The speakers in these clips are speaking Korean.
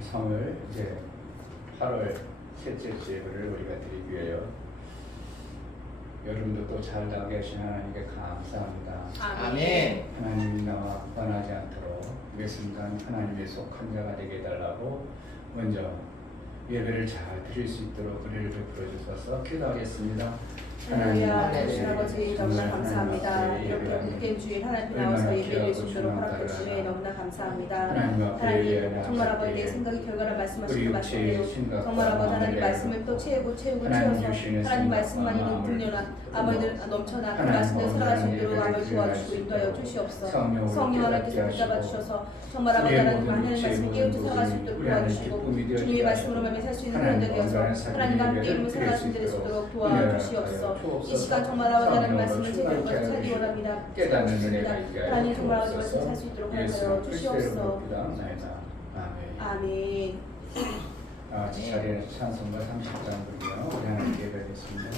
성을 이제 8월 셋째 예배를 우리가 드리기 위하여 여러분도 또 잘 나게 하신 하나님께 감사합니다. 아멘. 하나님이 나와 떠나지 않도록 매 순간 하나님의 속한 자가 되게 해달라고 먼저 예배를 잘 드릴 수 있도록 은혜를 베풀어 주셔서 기도하겠습니다. 할렐루야. 주신 아버지 너무나 감사합니다. 이렇게 복된 주일 하나님 나와서 예배를 주시도록 허락해 주시니 너무나 감사합니다. 하나님 정말 아버지 내 생각이 결과를 말씀하신 그 말씀대로 정말 아버지 하나님 말씀을 또 채우고 채워서 하나님 말씀만이 넘들려나 아버지들 넘쳐나 그 말씀을 살아갈 수 있도록 아버지 도와주시고 인도하여 주시옵소서. 성령 하나님께서 붙잡아 주셔서 정말 아버지 하나님 하나님 말씀을 깨우쳐 살아갈 수 있도록 도와주시고 주님의 말씀으로 말며 살 수 있는 그런 자 되어서 하나님과 함께 이름을 살아갈 수 있도록 도와주시옵소서. 이 시간 정말 아버지 하나님 말씀을 제대로 살기 원합니다. 깨닫는 은혜가 하나님 정말 아버지 말씀 살 수 있도록 하여 주시옵소서. 아멘. 자리에서 찬송가 30장 부르며 우리 하나님께 예배하겠습니다.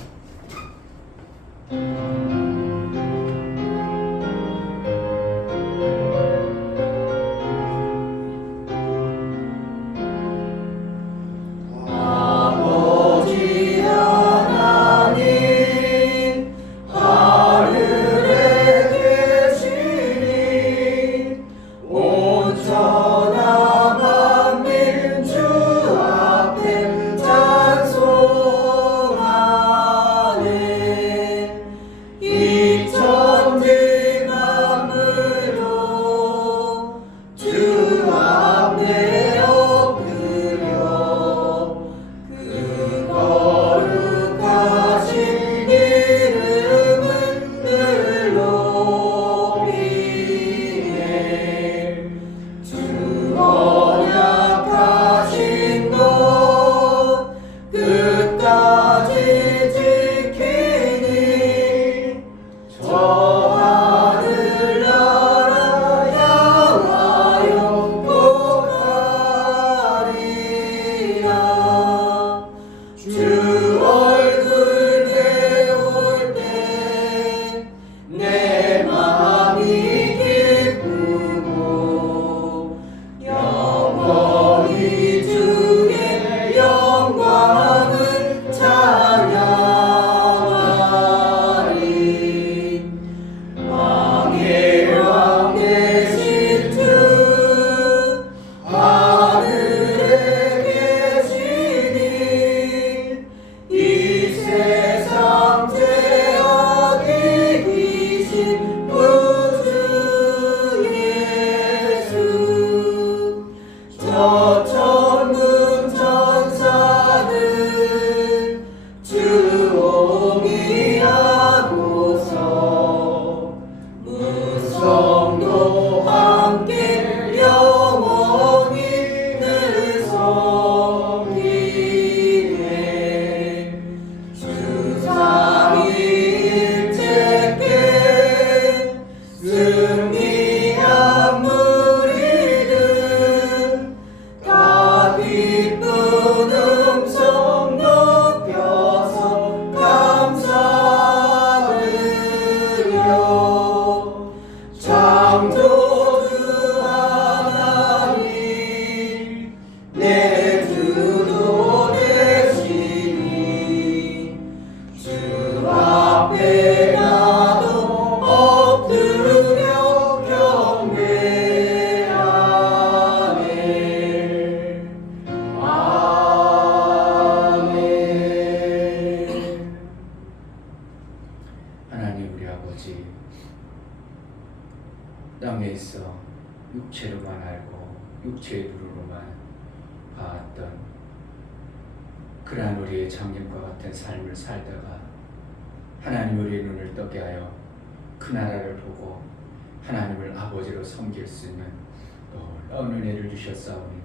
땅에 있어 육체로만 알고 육체의 눈으로만 봐왔던 그러한 우리의 장님과 같은 삶을 살다가 하나님 우리의 눈을 뜨게 하여 그 나라를 보고 하나님을 아버지로 섬길 수 있는 놀라운 은혜를 주셨사오니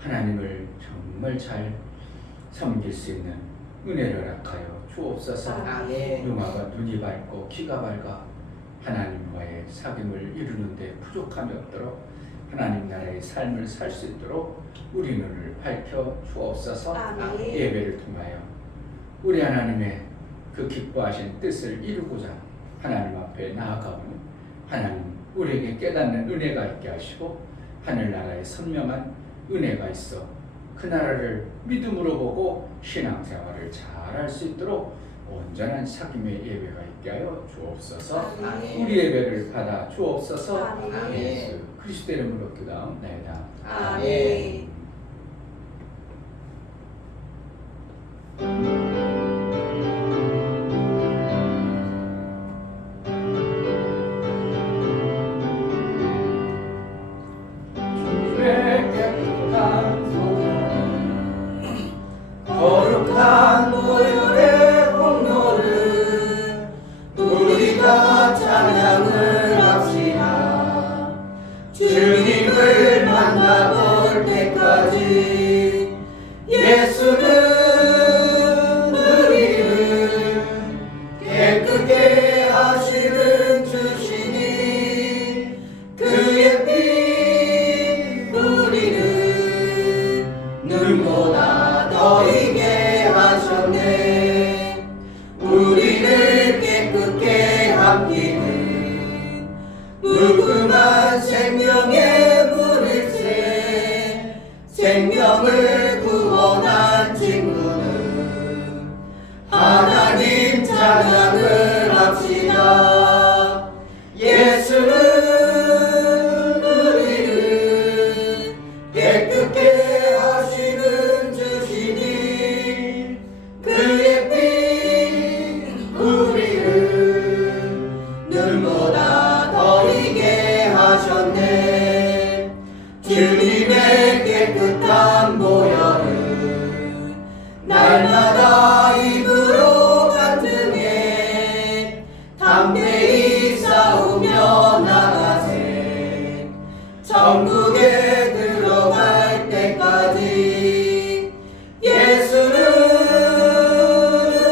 하나님을 정말 잘 섬길 수 있는 은혜를 허락하여 주옵소서. 누마가 눈이 밝고 귀가 밝아 하나님과의 사귐을 이루는데 부족함이 없도록 하나님 나라의 삶을 살 수 있도록 우리 눈을 밝혀 주옵소서. 예배를 통하여 우리 하나님의 그 기뻐하신 뜻을 이루고자 하나님 앞에 나아가오니 하나님 우리에게 깨닫는 은혜가 있게 하시고 하늘나라의 선명한 은혜가 있어 그 나라를 믿음으로 보고 신앙생활을 잘할 수 있도록 온전한 사귐의 예배가 있게 하여 주옵소서. 아멘. 우리 예배를 받아 주옵소서. 아멘. 예수 그리스도 이름으로 기도하옵나이다. 아멘. 주의 깨끗한 거룩한 보혈의 공로를 우리가 찬양을 합시다. 주님을 만나볼 때까지 예수는 우리를 깨끗게 하시는 주시니 그의 피 우리를 눈보다 더 익게 하셨네. 우리를 깨끗게 함기는 무궁한 생명의 물일세. 생명을 구원한 친구는 하나님 찬양을 합시다. 예수는 우리를 깨끗게 하시는 주시니 그의 피 우리를 눈보다 더 익게 하셨네. 주님의 깨끗한 보혈을 날마다 입으로 간증해 담대히 싸우며 나가세. 천국에 들어갈 때까지 예수는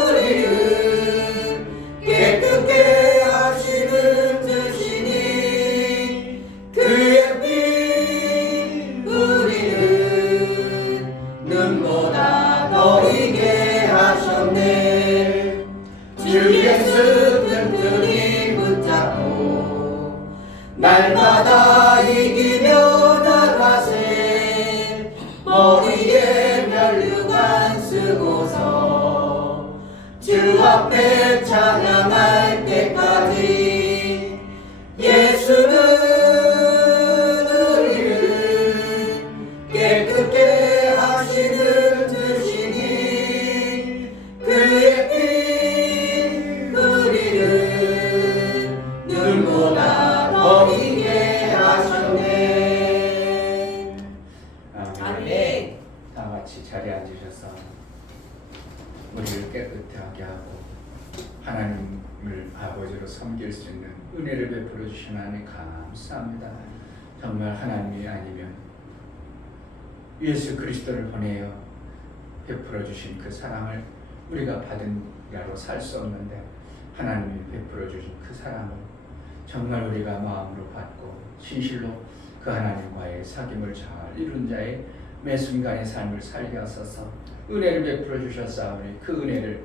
우리를 깨끗게 하시는 주시니 그의 피 우리를 눈보다 더 익게 하셨네. 주 예수 튼튼히 붙잡고 날마다 이기며 나가세. 머리에 면류관 쓰고서 주 앞에 찬양할 때까지 예수는 우리를 깨끗게 하시는 주시니 그의 피 우리를 눈보다 더 익게 하셨네. 아멘. 다 같이 자리에 앉으셔서 우리를 깨끗하게 하고 하나님을 아버지로 섬길 수 있는 은혜를 베풀어 주신 하나님 감사합니다. 정말 하나님이 아니면 예수 그리스도를 보내어 베풀어 주신 그 사랑을 우리가 받은 자로 살 수 없는데 하나님이 베풀어 주신 그 사랑을 정말 우리가 마음으로 받고 진실로 그 하나님과의 사귐을 잘 이룬 자의 매 순간의 삶을 살게 하소서. 은혜를 베풀어 주셨사오니 그 은혜를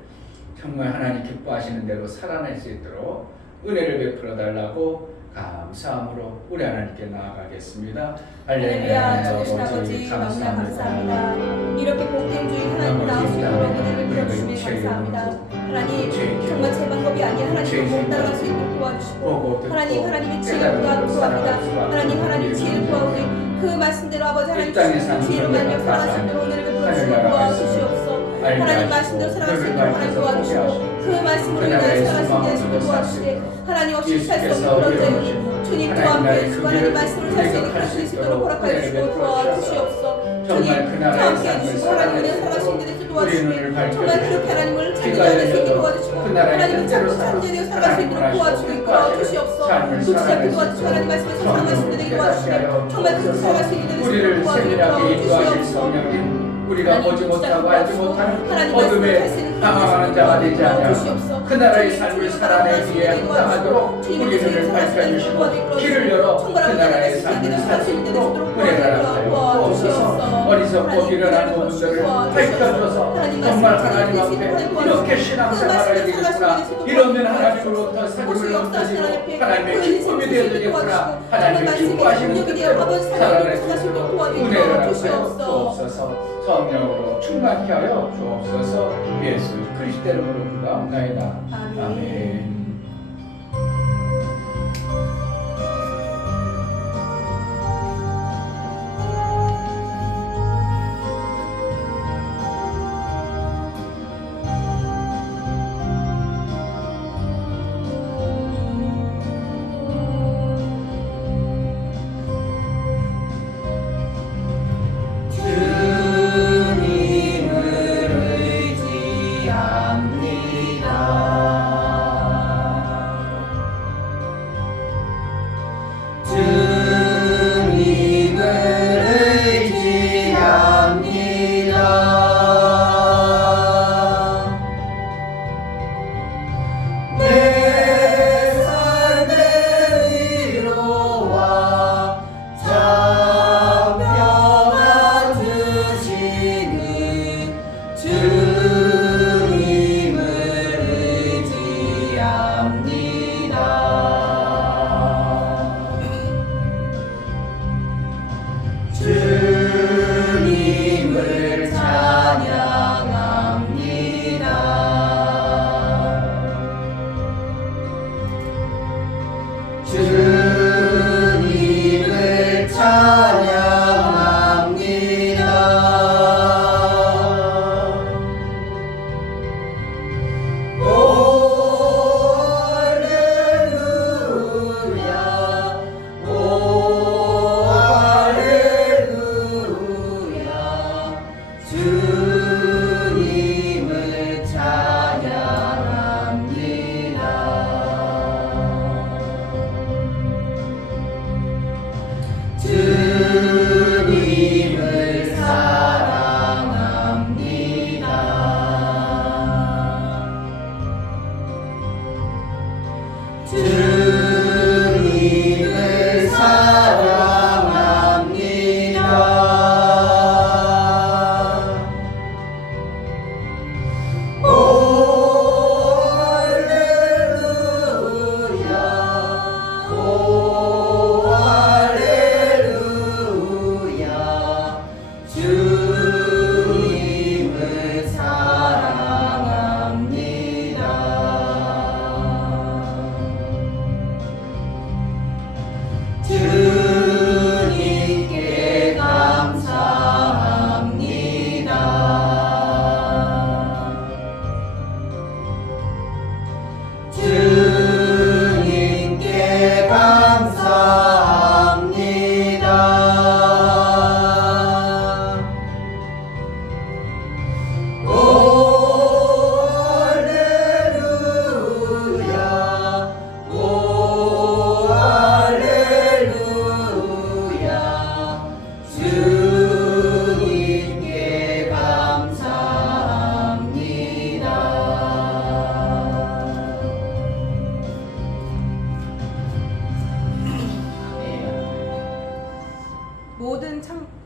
정말 하나님 기뻐하시는 대로 살아낼 수 있도록 은혜를 베풀어 달라고 감사함으로 우리 하나님께 나아가겠습니다. 할렐루야. 주신 아버지 너무나 감사합니다. 이렇게 복된 주인 하나님 나오시도록 은혜를 베풀어주시니 감사합니다. 하나님 정말 제 방법이 아니라 하나님을 못 따라갈 수 있도록 도와주시고 하나님의 지혜를 구합니다. 하나님 지혜를 구하오니 그 말씀대로 아버지 하나님 주시는 지혜로 말며 살아갈 수 있도록 은혜를 베풀어주시고 도와주시옵소서. 하나님 말씀대로 살아갈 수 있도록 하나님 도와주시고 그 말씀으로 인하여 살아갈 수 있도록 도와주시되 하나님 없이 살 수 없는 그런 자유 주님 또 함께 해주시고 하나님 말씀으로 살 수 있는 그리스도 있도록 허락하여 주시고 도와주시옵소서. 주님 또 함께 해주시고 하나님 은혜 살아갈 수 있는 데서 도와주시고 정말 그렇게 하나님을 찬양할 수 있게 도와주시고 하나님은 참고 참되어 살아갈 수 있도록 도와주시고 이끌어 주시옵소서. 붙잡고 도와주시고 하나님 말씀을 살아갈 수 있는 데 도와주시고 정말 그렇게 살아갈 수 있는 데서 우리를 세밀하게 인도하실 도와주시옵소서. 성령님 우리가 보지 못하고 알지 못하는 어둠에 당황하는 자가 되지 않냐고 그 나라의 삶을 살아내기 위해 합당하도록 우리 눈을 밝혀주시고 길을 열어 그 나라의 삶을 살 수 있도록 은혜를 하여 주옵소서. 어리석고 미련한 부분들을 밝혀줘서 정말 하나님 앞에 이렇게 신앙생활을 되겠구나, 이러면 하나님으로부터 삶을 얻으시고 하나님의 기쁨이 되어지겠구나, 하나님의 기뻐하시는 뜻대로 살아갈 수 있도록 은혜를 하여 주옵소서. 성령으로 충만케 하여 주옵소서. 예수 그리스도 이름으로 기도합나이다. 아멘.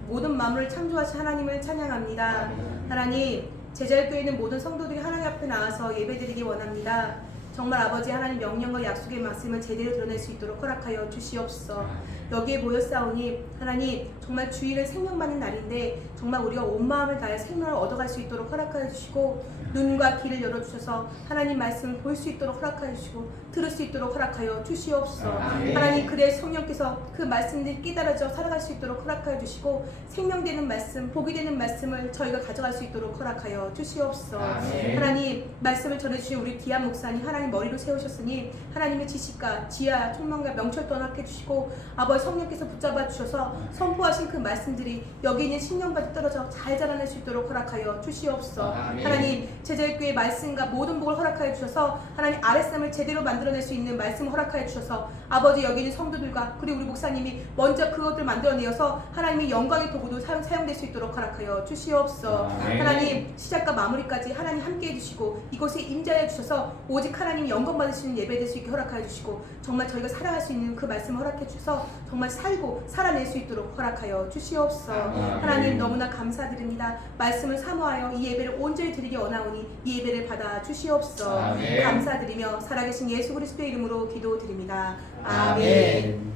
모든 만물을 창조하신 하나님을 찬양합니다. 하나님, 제자교회 있는 모든 성도들이 하나님 앞에 나와서 예배드리기 원합니다. 정말 아버지 하나님 명령과 약속의 말씀을 제대로 드러낼 수 있도록 허락하여 주시옵소서. 여기에 모였사오니 하나님 정말 주일은 생명받는 날인데 정말 우리가 온 마음을 다해 생명을 얻어갈 수 있도록 허락하여 주시고 눈과 귀를 열어주셔서 하나님 말씀을 볼 수 있도록 허락하여 주시고 들을 수 있도록 허락하여 주시옵소서. 하나님 그래 성령께서 그 말씀들이 깨달아져 살아갈 수 있도록 허락하여 주시고 생명되는 말씀, 복이 되는 말씀을 저희가 가져갈 수 있도록 허락하여 주시옵소서. 하나님 말씀을 전해주신 우리 디아 목사님 하나님 머리로 세우셨으니 하나님의 지식과 지혜와 총명과 명철도 허락해 주시고 아버지 성령께서 붙잡아 주셔서 선포하신 그 말씀들이 여기 있는 신령까지 떨어져 잘 자라날 수 있도록 허락하여 주시옵소서. 하나님 제자교회의 말씀과 모든 복을 허락하여 주셔서 하나님 아랫삼을 제대로 만들어낼 수 있는 말씀을 허락하여 주셔서 아버지 여기 있는 성도들과 그리고 우리 목사님이 먼저 그것들 만들어내어서 하나님의 영광의 도구도 사용될 수 있도록 허락하여 주시옵소서. 하나님 시작과 마무리까지 하나님 함께해 주시고 이곳에 임재하여 주셔서 오직 하나님 영광 받으시는 예배 될 수 있게 허락하여 주시고 정말 저희가 살아갈 수 있는 그 말씀을 허락해 주셔서 정말 살고 살아낼 수 있도록 허락하여 주시옵소서. 아멘. 하나님 너무나 감사드립니다. 말씀을 사모하여 이 예배를 온전히 드리게 원하오니 이 예배를 받아 주시옵소서. 아멘. 감사드리며 살아계신 예수 그리스도의 이름으로 기도드립니다. 아멘.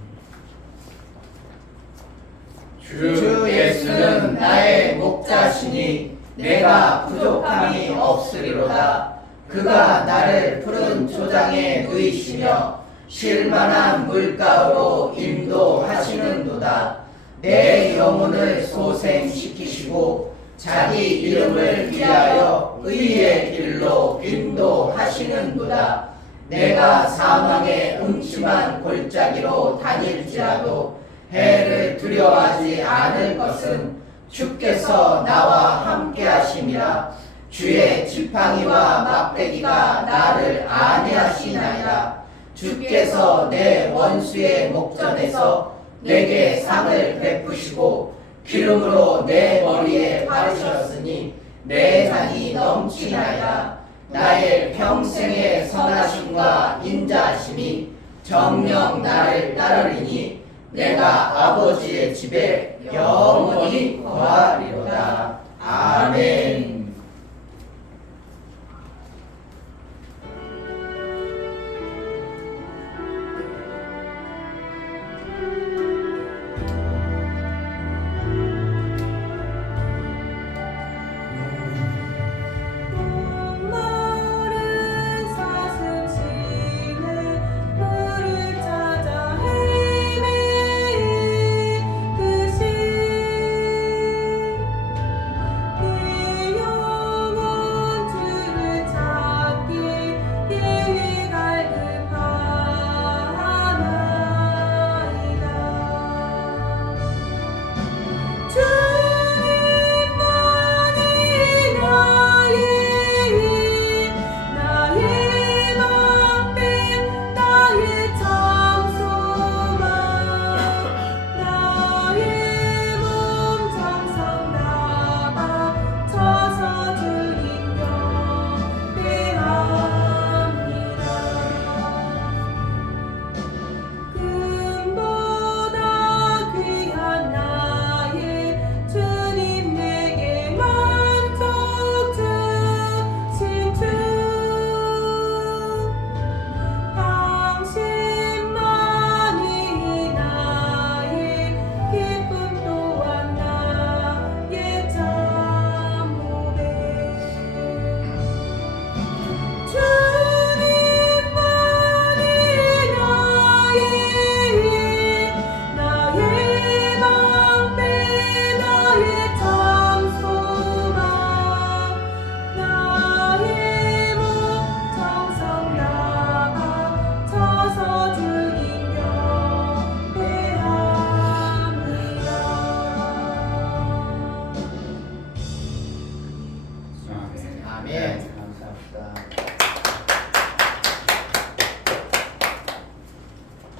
주 예수는 나의 목자시니 내가 부족함이 없으리로다. 그가 나를 푸른 초장에 누이시며 쉴만한 물가로 인도하시는도다. 내 영혼을 소생시키시고 자기 이름을 위하여 의의 길로 인도하시는도다. 내가 사망의 음침한 골짜기로 다닐지라도 해를 두려워하지 않을 것은 주께서 나와 함께 하심이라. 주의 지팡이와 막대기가 나를 안위하시나이다. 주께서 내 원수의 목전에서 내게 상을 베푸시고 기름으로 내 머리에 바르셨으니 내 잔이 넘치나이다. 나의 평생의 선하심과 인자하심이 정녕 나를 따르리니 내가 아버지의 집에 영원히 거하리로다. 아멘.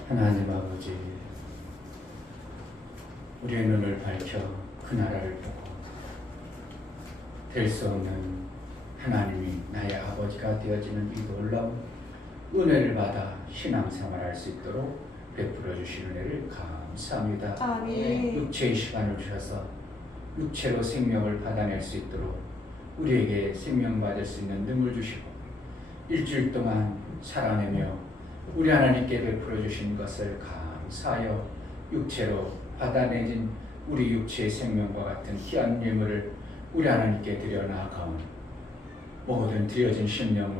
하나님 아버지, 우리의 눈을 밝혀 그 나라를 보고 될 수 없는 하나님이 나의 아버지가 되어지는 이 놀라운 은혜를 받아 신앙생활할 수 있도록 베풀어 주신 은혜를 감사합니다. 아멘. 육체의 시간을 주셔서 육체로 생명을 받아낼 수 있도록 우리에게 생명 받을 수 있는 능을 주시고 일주일 동안 살아내며 우리 하나님께 베풀어 주신 것을 감사하여 육체로 받아내진 우리 육체의 생명과 같은 귀한 예물을 우리 하나님께 드려 나아가온 모든 드려진 심령을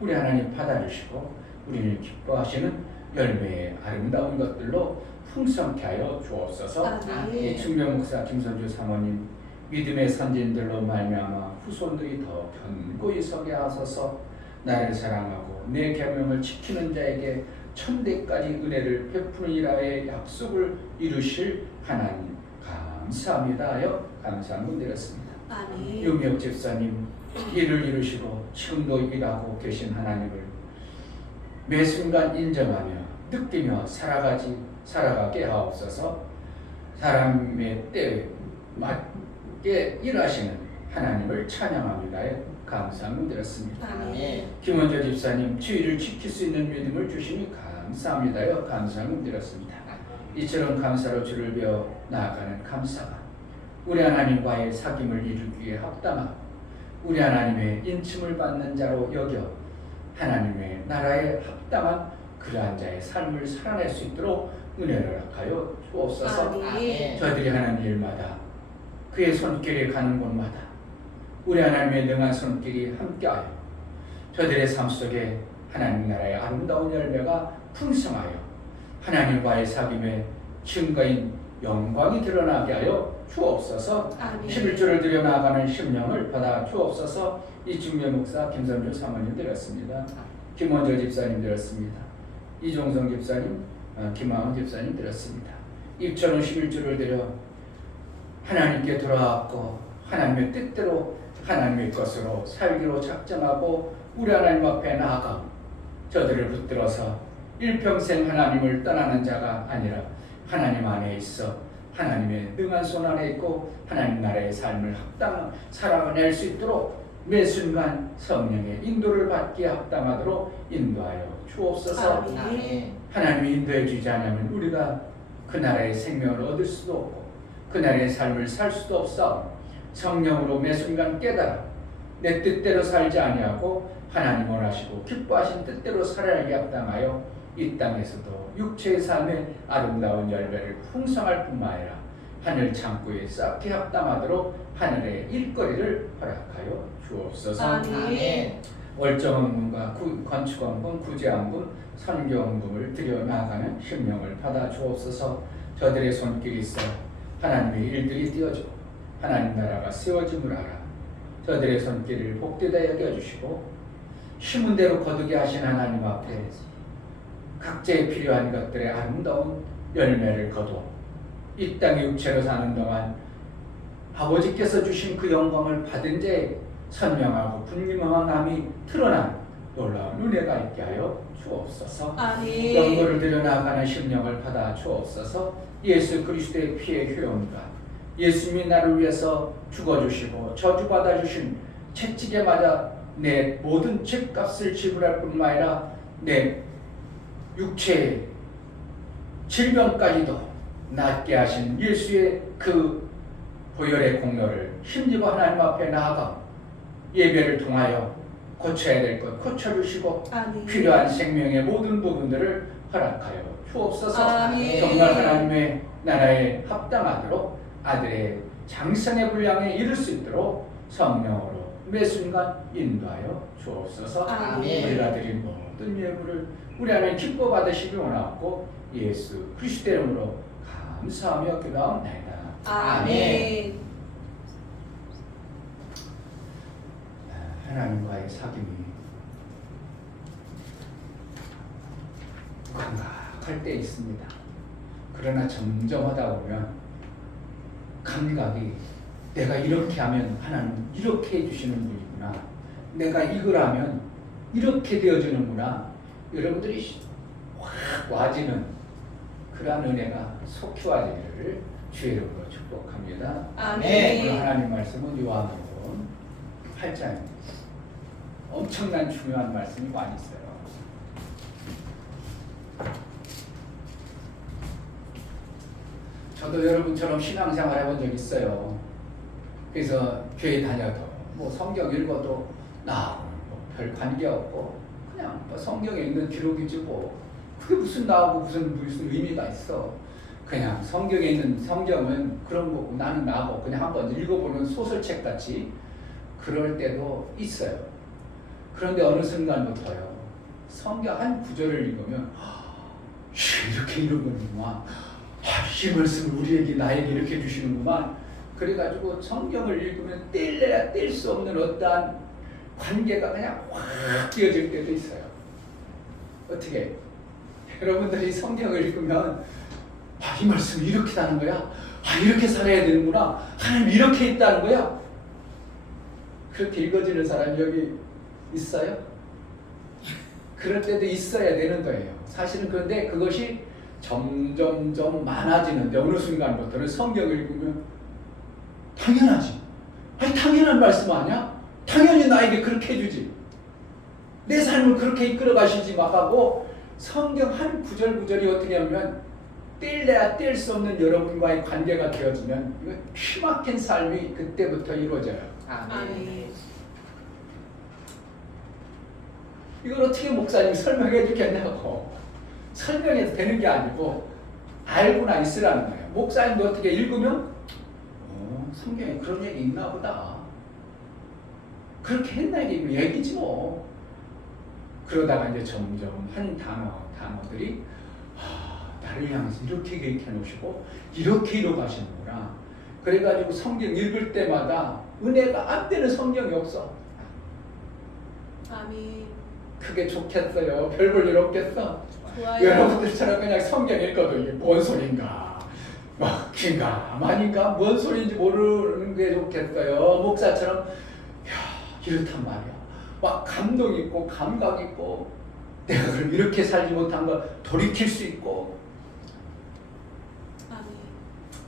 우리 하나님 받아주시고 우리를 기뻐하시는 열매의 아름다운 것들로 풍성케 하여 주옵소서. 이 충명 목사 김선주 사모님 믿음의 선진들로 말미암아 후손들이 더 견고히 서게 하소서. 나를 사랑하고 내 계명을 지키는 자에게 천대까지 은혜를 베푸느니라의 약속을 이루실 하나님 감사합니다 하여 감사함을 드렸습니다. 아멘. 유명 집사님 일을 이루시고 지금도 일하고 계신 하나님을 매 순간 인정하며 느끼며 살아가게 하옵소서. 사람의 때에 맞게 일하시는 하나님을 찬양합니다. 감사함을 드렸습니다. 아멘. 김원조 집사님 주의를 지킬 수 있는 믿음을 주시니 감사합니다. 감사함을 드렸습니다. 이처럼 감사로 주를 배워 나아가는 감사가 우리 하나님과의 사귐을 이루기 위해 합당하고 우리 하나님의 인침을 받는 자로 여겨 하나님의 나라에 합당한 그러한 자의 삶을 살아낼 수 있도록 은혜를 허락하여 주옵소서. 아멘. 저희들이 하는 일마다 그의 손길이 가는 곳마다 우리 하나님의 능한 손길이 함께하여 저희들의 삶 속에 하나님 나라의 아름다운 열매가 풍성하여 하나님과의 사귐의 증거인 영광이 드러나게 하여 주옵소서. 아멘. 11조를 드려 나아가는 심령을 받아 주옵소서. 이중묘 목사 김선주 사모님 드렸습니다. 김원절 집사님 드렸습니다. 이종성 집사님, 김하은 집사님 드렸습니다. 입천후 11조를 드려 하나님께 돌아왔고 하나님의 뜻대로 하나님의 것으로 살기로 작정하고 우리 하나님 앞에 나아가 저들을 붙들어서 일평생 하나님을 떠나는 자가 아니라 하나님 안에 있어 하나님의 능한 손 안에 있고 하나님 나라의 삶을 합당 살아낼 수 있도록 매 순간 성령의 인도를 받기에 합당하도록 인도하여 주옵소서. 아멘. 하나님이 인도해 주지 않으면 우리가 그 나라의 생명을 얻을 수도 없고 그 나라의 삶을 살 수도 없어. 성령으로 매 순간 깨달아 내 뜻대로 살지 아니하고 하나님 원하시고 기뻐하신 뜻대로 살아가기 합당하여 이 땅에서도 육체의 삶의 아름다운 열매를 풍성할 뿐만 아니라 하늘 창고에 쌓기 합당하도록 하늘의 일거리를 허락하여 주옵소서. 아멘. 월정헌금과 건축헌금, 구제헌금, 선교헌금을 드려 나아가는 심령을 받아 주옵소서. 저들의 손길이 있어 하나님의 일들이 띄어지고 하나님 나라가 세워짐을 알아 저들의 손길을 복되다 여겨주시고 심은 대로 거두게 하신 하나님 앞에 각자의 필요한 것들의 아름다운 열매를 거두어 이 땅의 육체로 사는 동안 아버지께서 주신 그 영광을 받은 자의 선명하고 분명함이 드러난 놀라운 은혜가 있게 하여 주옵소서. 아멘. 영광을 드려 나아가는 심령을 받아 주옵소서. 예수 그리스도의 피의 효용과 예수님이 나를 위해서 죽어주시고 저주받아 주신 채찍에 맞아 내 모든 죄값을 지불할 뿐만 아니라 내 육체의 질병까지도 낫게 하신 예수의 그 보혈의 공로를 힘입어 하나님 앞에 나아가 예배를 통하여 고쳐야 될 것 고쳐주시고 아멘. 필요한 생명의 모든 부분들을 허락하여 주옵소서. 아멘. 정말 하나님의 나라에 합당하도록 아들의 장성의 분량에 이를 수 있도록 성령으로 매 순간 인도하여 주옵소서. 아멘. 우리가 드린 모든 예물을 우리 하나님 기뻐 받으시기 원하고 예수 그리스도의 이름으로 감사하며 기도하옵나이다. 아멘. 하나님과의 사귐이 감각할 때 있습니다. 그러나 점점 하다 보면 감각이 내가 이렇게 하면 하나님 이렇게 해주시는 분이구나, 내가 이걸 하면 이렇게 되어주는구나, 여러분들이 확 와지는 그러한 은혜가 속히 와지기를 주의 이름으로 축복합니다. 아멘. 오늘 하나님 말씀은 요한복음 8장입니다. 엄청난 중요한 말씀이 많이 있어요. 저도 여러분처럼 신앙생활 해본 적 있어요. 그래서 교회 다녀도 뭐 성경 읽어도 나하고는 별 관계 없고 그냥 뭐 성경에 있는 기록이지 뭐 그게 무슨 나하고 무슨 의미가 있어. 그냥 성경에 있는 성경은 그런 거고 나는 나하고 그냥 한번 읽어보는 소설책 같이 그럴 때도 있어요. 그런데 어느 순간부터요, 성경 한 구절을 읽으면 이렇게 이루는구만, 이 말씀을 우리에게 나에게 이렇게 주시는구만. 그래가지고 성경을 읽으면 뗄래야 뗄 수 없는 어떠한 관계가 그냥 확 끼어질 때도 있어요. 어떻게 여러분들이 성경을 읽으면 이 말씀이 이렇게 하는 거야, 이렇게 살아야 되는구나, 하나님 이렇게 있다는 거야, 그렇게 읽어지는 사람이 여기 있어요? 그럴 때도 있어야 되는 거예요. 사실은. 그런데 그것이 점점점 많아지는데 어느 순간부터는 성경을 읽으면 당연하지, 당연한 말씀 아니야? 당연히 나에게 그렇게 해주지, 내 삶을 그렇게 이끌어 가시지 막 하고 성경 한 구절 구절이 어떻게 하면 뗄래야 뗄 수 없는 여러분과의 관계가 되어지면 이거 기막힌 삶이 그때부터 이루어져요. 아멘. 이걸 어떻게 목사님 설명해 주겠냐고. 설명해도 되는 게 아니고 알고나 있으라는 거예요. 목사님도 어떻게 읽으면 성경에 그런 얘기 있나 보다. 그렇게 했나 이게 얘기지 뭐. 그러다가 이제 점점 한 단어들이 나를 향해서 이렇게 계획해 놓으시고 이렇게 이뤄가시는구나. 그래가지고 성경 읽을 때마다 은혜가 안 되는 성경이 없어. 아멘. 그게 좋겠어요. 별 볼 일 없겠어. 좋아요. 여러분들처럼 그냥 성경 읽어도 이게 뭔 소린가 막 긴가 아닌가 뭔 소리인지 모르는 게 좋겠어요. 목사처럼 야 이렇단 말이야. 막 감동 있고 감각 있고 내가 그럼 이렇게 살지 못한 거 돌이킬 수 있고. 아멘.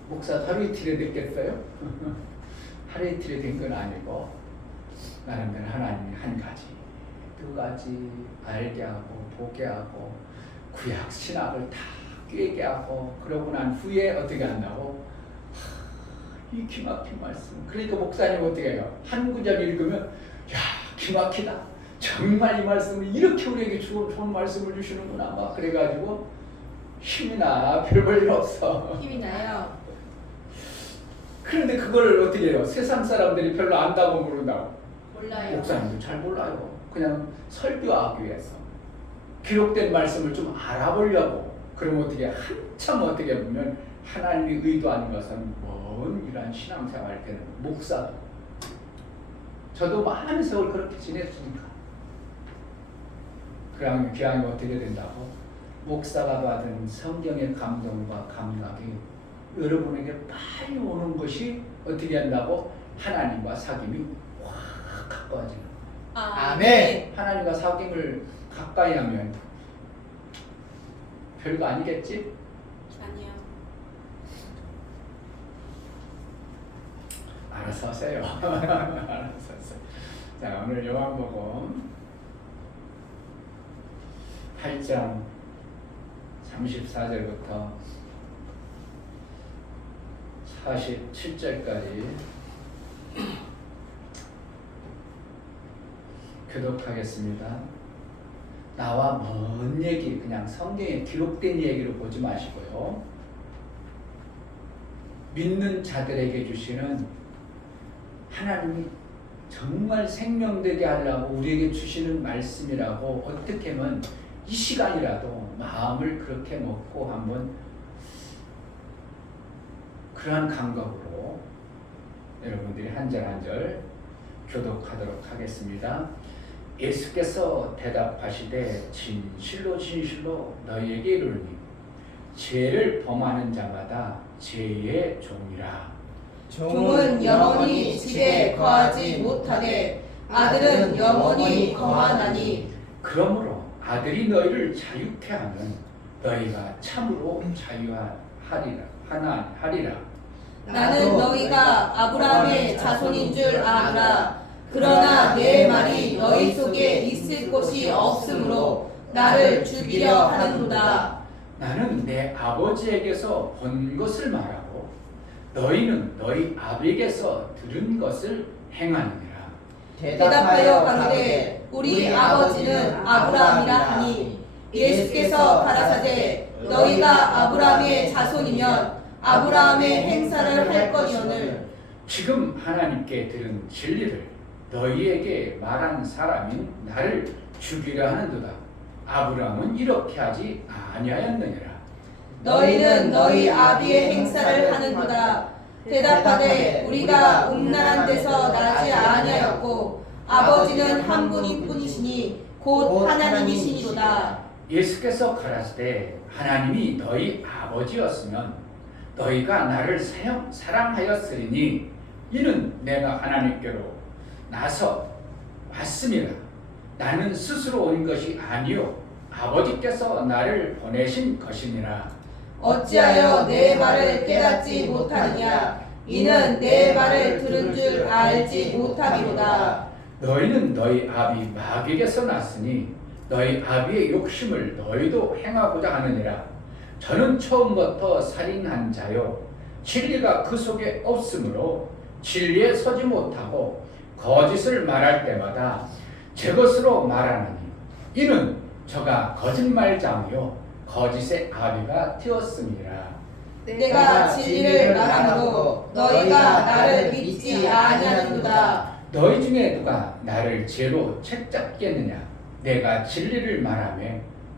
목사 하루 이틀에 됐겠어요? 하루 이틀에 된 건 아니고 나름대로 하나님이 한 가지 두 가지 알게 하고 보게 하고 구약 신학을 다 꿰게 하고 그러고 난 후에 어떻게 한다고? 이 기막힌 말씀. 그러니까 목사님 어떻게 해요? 한 구절 읽으면 야 기막히다. 정말 이 말씀을 이렇게 우리에게 좋은 말씀을 주시는구나. 막 그래가지고 힘이 나. 별 볼 일 없어. 힘이 나요. 그런데 그걸 어떻게 해요? 세상 사람들이 별로 안다고 모른다고. 몰라요. 목사님도 잘 몰라요. 그냥 설교하기 위해서 기록된 말씀을 좀 알아보려고. 그럼 어떻게 한참 어떻게 보면 하나님이 의도하는 것은 먼 이러한 신앙생활 때는 목사도 저도 많은 세월 그렇게 지냈으니까 그러면 기왕이 어떻게 된다고? 목사가 받은 성경의 감동과 감각이 여러분에게 빨리 오는 것이 어떻게 한다고? 하나님과 사귐이 확 가까워지는. 아멘. 하나님과 사귐을 가까이 하면 별거 아니겠지? 아니요. 알아서 하세요. 알아서 하세요. 자, 오늘 요한복음 8장 34절부터 47절까지 교독하겠습니다. 나와 먼 얘기, 그냥 성경에 기록된 얘기로 보지 마시고요. 믿는 자들에게 주시는 하나님이 정말 생명되게 하려고 우리에게 주시는 말씀이라고 어떻게 하면 이 시간이라도 마음을 그렇게 먹고 한번 그러한 감각으로 여러분들이 한 절 한 절 교독하도록 하겠습니다. 예수께서 대답하시되 진실로 진실로 너희에게 이르노니 죄를 범하는 자마다 죄의 종이라. 종은 영원히 집에 거하지 못하되 아들은 영원히 거하나니. 그러므로 아들이 너희를 자유케 하면 너희가 참으로 자유하리라. 나는 너희가 아브라함의 자손인 줄 아노라. 그러나 내 말이 너희 속에 있을 곳이 없으므로 나를 죽이려 하는도다. 나는 내 아버지에게서 본 것을 말하고 너희는 너희 아비에게서 들은 것을 행하느니라. 대답하여 가로되 우리 아버지는 아브라함이라 하니. 예수께서 가라사대 너희가 아브라함의 자손이면 아브라함의 행사를 할 거니오늘. 지금 하나님께 들은 진리를 너희에게 말한 사람인 나를 죽이려 하는도다. 아브라함은 이렇게 하지 아니하였느니라. 너희는 너희 아비의 행사를 하는도다. 대답하되 우리가 음란한 데서 나지 아니하였고 아버지는 한 분이 뿐이시니 곧 하나님이시니로다. 예수께서 가라사대 하나님이 너희 아버지였으면 너희가 나를 사랑하였으리니 이는 내가 하나님께로 나서 왔음이라. 나는 스스로 온 것이 아니요 아버지께서 나를 보내신 것이니라. 어찌하여 내 말을 깨닫지 못하느냐. 이는 내 말을 들은 줄 알지 못함이로다. 너희는 너희 아비 마귀에게서 났으니 너희 아비의 욕심을 너희도 행하고자 하느니라. 저는 처음부터 살인한 자요 진리가 그 속에 없으므로 진리에 서지 못하고 거짓을 말할 때마다 제 것으로 말하느니 이는 저가 거짓말장이요 거짓의 아비가 되었습니다. 내가 진리를 말함으로 너희가 나를 믿지 아니하는도다. 너희 중에 누가 나를 죄로 책잡겠느냐? 내가 진리를 말하며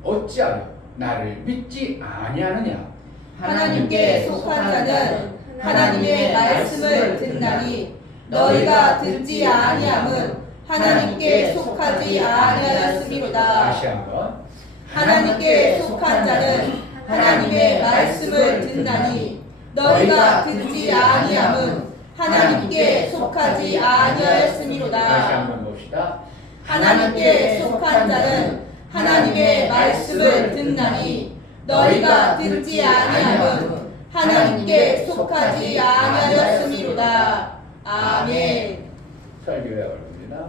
어찌하여 나를 믿지 아니하느냐? 하나님께 속한 자는 하나님의 말씀을 듣나니 너희가 듣지 아니함은 하나님께 속하지 아니하였음이로다. 다시 한번. 하나님께 속한 자는 하나님의 말씀을 듣나니 너희가 듣지 아니함은 하나님께 속하지 다시 아니하였음이로다. 한번 봅시다. 하나님께 속한 자는 하나님의 말씀을 듣나니 너희가 듣지 아니함은 하나님께 속하지 아니하였음이로다. 아멘. 설교에 올립니다.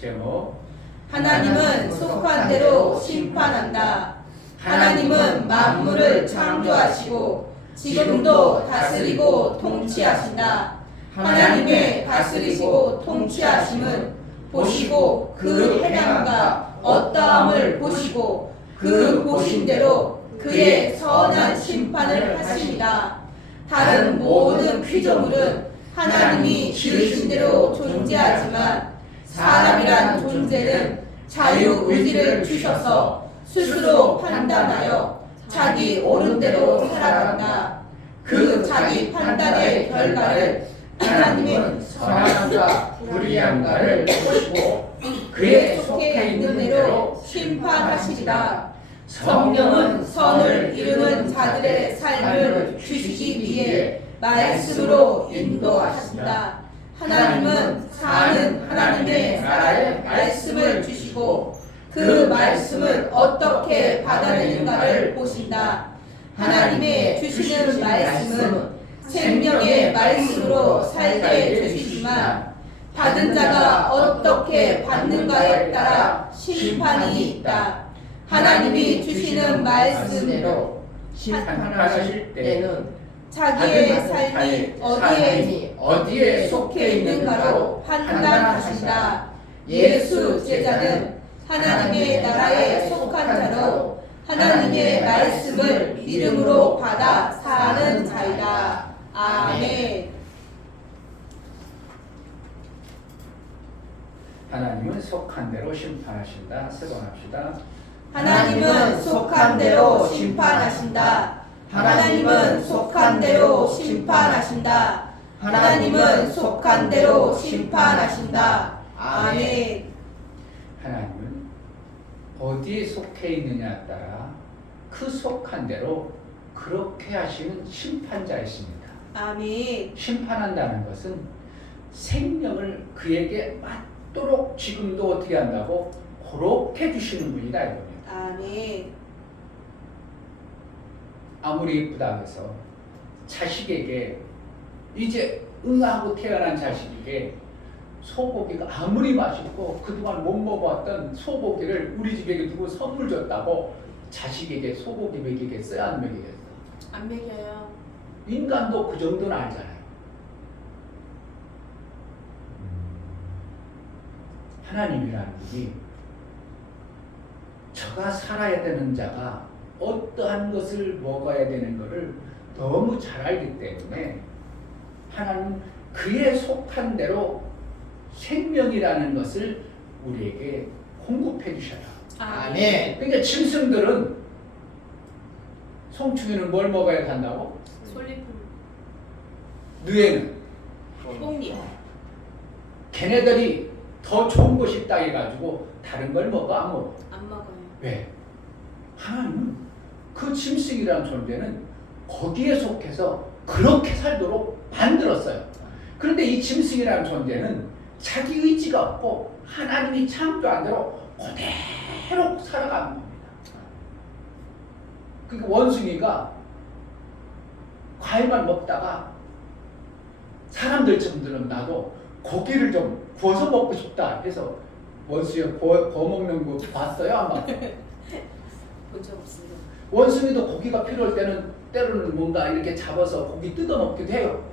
제목 하나님은 속한 대로 심판한다. 하나님은 만물을 창조하시고 지금도 다스리고 통치하신다. 하나님의 다스리시고 통치하심은 보시고 그 행함과 어떠함을 보시고 그 보신 대로 그의 선한 심판을 하십니다. 다른 모든 피조물은 하나님이 지으신 대로 존재하지만 사람이란 존재는 자유의지를 주셔서 스스로 판단하여 자기 옳은 대로 살아간다. 그 자기 판단의 결과를 하나님은 선함과 불의함과를 보시고 그에 속해 있는 대로 심판하시리라. 성령은 선을 이루는 자들의 삶을 주시기 위해 말씀으로 인도하신다. 하나님은 사는 하나님의 나라의 말씀을 주시고 그 말씀을 어떻게 받아내는가를 보신다. 하나님의 주시는 말씀은 생명의 말씀으로 살게 해주시지만 받은 자가 어떻게 받는가에 따라 심판이 있다. 하나님이 주시는 말씀대로 심판하실 때는 자기의 삶이 어디에 속해 있는가로 판단하신다. 예수 제자는 하나님의 나라에 속한 자로 하나님의 말씀을 믿음으로 받아 사는 자이다. 아멘. 하나님은 속한 대로 심판하신다. 세 번 합시다. 하나님은 속한 대로 심판하신다. 하나님은 속한 대로 심판하신다. 하나님은 속한 대로 심판하신다. 아멘. 하나님은 어디에 속해 있느냐에 따라 그 속한 대로 그렇게 하시는 심판자이십니다. 아멘. 심판한다는 것은 생명을 그에게 맞도록 지금도 어떻게 한다고 그렇게 주시는 분이다 이겁니다. 아멘. 아무리 이쁘다 해서 자식에게 이제 응하고 태어난 자식에게 소고기가 아무리 맛있고 그동안 못 먹어왔던 소고기를 우리 집에게 누구 선물 줬다고 자식에게 소고기 먹이겠어요? 안 먹이겠어요? 안 먹여요. 인간도 그 정도는 알잖아요. 하나님이라는 분이 저가 살아야 되는 자가 어떠한 것을 먹어야 되는 것을 너무 잘 알기 때문에 하나님 그에 속한 대로 생명이라는 것을 우리에게 공급해 주셔요. 아멘. 그러니까 짐승들은 송충이는 뭘 먹어야 한다고? 솔잎은 누에는 뽕잎. 걔네들이 더 좋은 것이 있다 해가지고 다른 걸 먹어 안 먹어? 안 먹어요. 왜? 하나님은 그 짐승이라는 존재는 거기에 속해서 그렇게 살도록 만들었어요. 그런데 이 짐승이라는 존재는 자기 의지가 없고 하나님이 창조한 대로 그대로 살아가는 겁니다. 그러니까 원숭이가 과일만 먹다가 사람들처럼 나도 고기를 좀 구워서 먹고 싶다 해서 원숭이 거 먹는 거 봤어요? 안 봤어요? 본 적 없습니다. 원숭이도 고기가 필요할 때는 때로는 뭔가 이렇게 잡아서 고기 뜯어 먹기도 해요.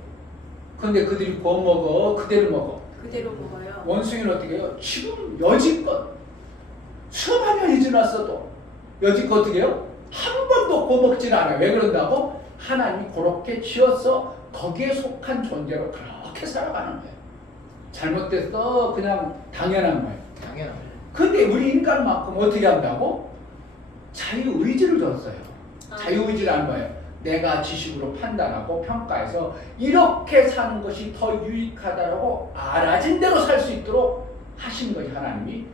근데 그들이 구워 먹어? 그대로 먹어? 그대로 먹어요. 원숭이는 어떻게 해요? 지금 여지껏 수만 년이 지났어도 여지껏 어떻게 해요? 한 번도 구워 먹진 않아요. 왜 그런다고? 하나님이 그렇게 지어서 거기에 속한 존재로 그렇게 살아가는 거예요. 잘못됐어? 그냥 당연한 거예요. 당연하죠. 근데 우리 인간만큼 어떻게 한다고? 자유의지를 줬어요. 자유의지라는 거예요. 내가 지식으로 판단하고 평가해서 이렇게 사는 것이 더 유익하다라고 알아진 대로 살 수 있도록 하신 거예요. 하나님이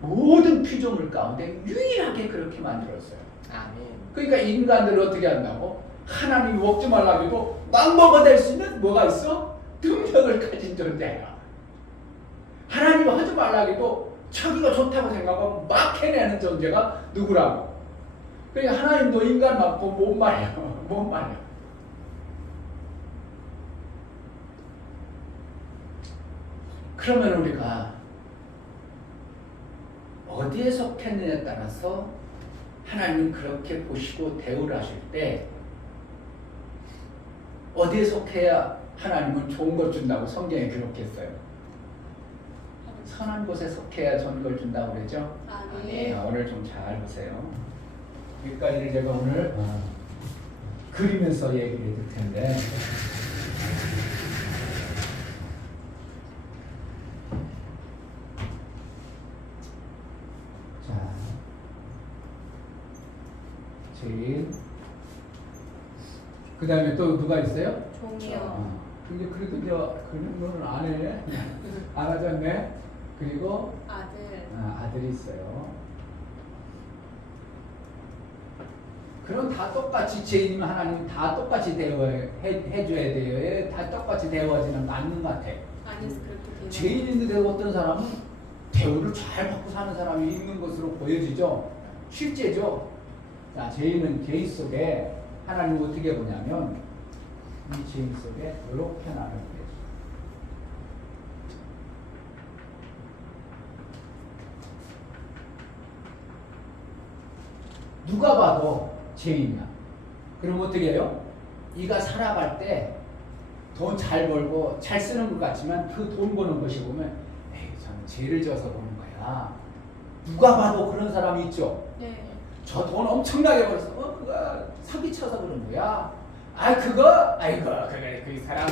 모든 피조물 가운데 유일하게 그렇게 만들었어요. 아멘. 그러니까 인간들을 어떻게 한다고? 하나님이 먹지 말라고 해도 막 먹어낼 수 있는 뭐가 있어? 능력을 가진 존재야. 하나님이 하지 말라고 해도 자기가 좋다고 생각하고 막 해내는 존재가 누구라고? 그러니까 하나님도 인간만큼 못 말려. 못 말려. 그러면 우리가 어디에 속했느냐에 따라서 하나님은 그렇게 보시고 대우를 하실 때 어디에 속해야 하나님은 좋은 걸 준다고 성경에 기록했어요. 선한 곳에 속해야 좋은 걸 준다고 그러죠. 네. 오늘 좀 잘 보세요. 여기까지를 제가 오늘 그리면서 얘기를 해줄 텐데 자, 제일 그 다음에 또 누가 있어요? 종이요. 근데 그래도 저 그런 거는 안 해. 안 하셨네. 그리고 아들. 아들이 있어요. 그럼 다 똑같이 죄인이면 하나님 다 똑같이 해줘야 돼요. 다 똑같이 대우하지는 않는 것 같아. 아니서 그렇게 돼요. 죄인인데 어떤 사람은 대우를 잘 받고 사는 사람이 있는 것으로 보여지죠. 실제죠. 자, 죄인은 죄인 속에 하나님 어떻게 보냐면 이 죄인 속에 이렇게 나눠요. 누가 봐도 죄인이야. 그럼 어떻게 해요? 이가 살아갈 때 돈 잘 벌고 잘 쓰는 것 같지만 그 돈 버는 것이 보면 에이, 저는 죄를 져서 보는 거야. 누가 봐도 그런 사람이 있죠. 네. 저 돈 엄청나게 벌었어. 그거 사기쳐서 그런 거야. 그거 그 사람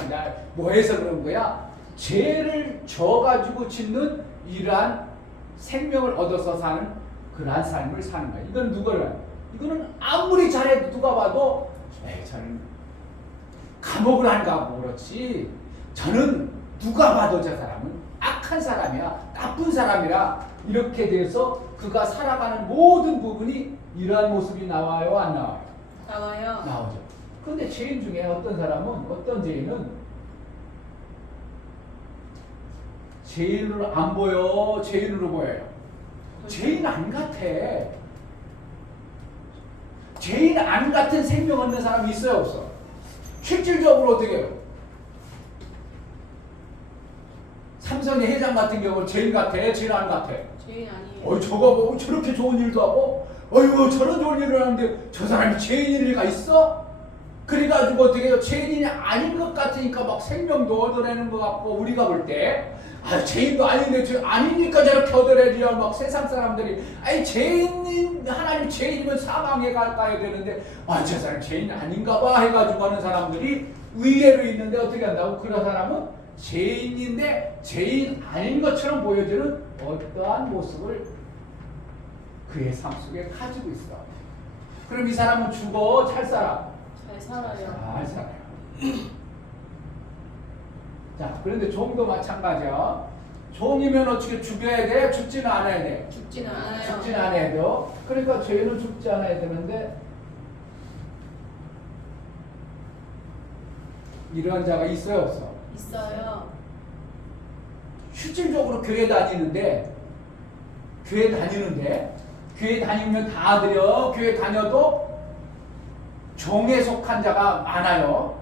뭐 해서 그런 거야. 죄를 져가지고 짓는 이러한 생명을 얻어서 사는 그러한 삶을 사는 거야. 이건 이거는 아무리 잘해도 누가 봐도 저는 감옥을 안 가고 그렇지. 저는 누가 봐도 저 사람은 악한 사람이야. 나쁜 사람이라 이렇게 돼서 그가 살아가는 모든 부분이 이러한 모습이 나와요? 안 나와요? 나와요. 나오죠. 그런데 죄인 중에 어떤 사람은 어떤 죄인은 죄인으로 안 보여. 죄인으로 보여요. 죄인 안 같아. 죄인 안 같은 생명 없는 사람이 있어요, 없어? 실질적으로 어떻게 해요? 삼성의 회장 같은 경우는 죄인 같아, 죄인 안 같아? 죄인 아니에요. 저거 뭐 저렇게 좋은 일도 하고, 저런 좋은 일을 하는데 저 사람이 죄인일 리가 있어? 그래가지고 어떻게 해요? 죄인이 아닌 것 같으니까 막 생명도 얻어내는 것 같고, 우리가 볼 때 죄인도 아닌데 아니니까 저렇게 얻어내려 막 세상 사람들이 하나님 죄인이면 사망에 가야 되는데 저 사람 죄인 아닌가 봐 해가지고 하는 사람들이 의외로 있는데 어떻게 한다고? 그런 사람은 죄인인데 죄인 아닌 것처럼 보여주는 어떠한 모습을 그의 삶 속에 가지고 있어. 그럼 이 사람은 죽어? 잘 살아? 잘 살아요. 잘 살아요. 자, 그런데 종도 마찬가지야. 종이면 어떻게 죽여야 돼? 죽지는 않아야 돼. 죽지는 않아요. 죽지는 않아야 돼요. 그러니까 죄는 죽지 않아야 되는데 이러한 자가 있어요, 없어? 있어요. 실질적으로 교회 다니면 다 아들이요. 교회 다녀도 종에 속한 자가 많아요.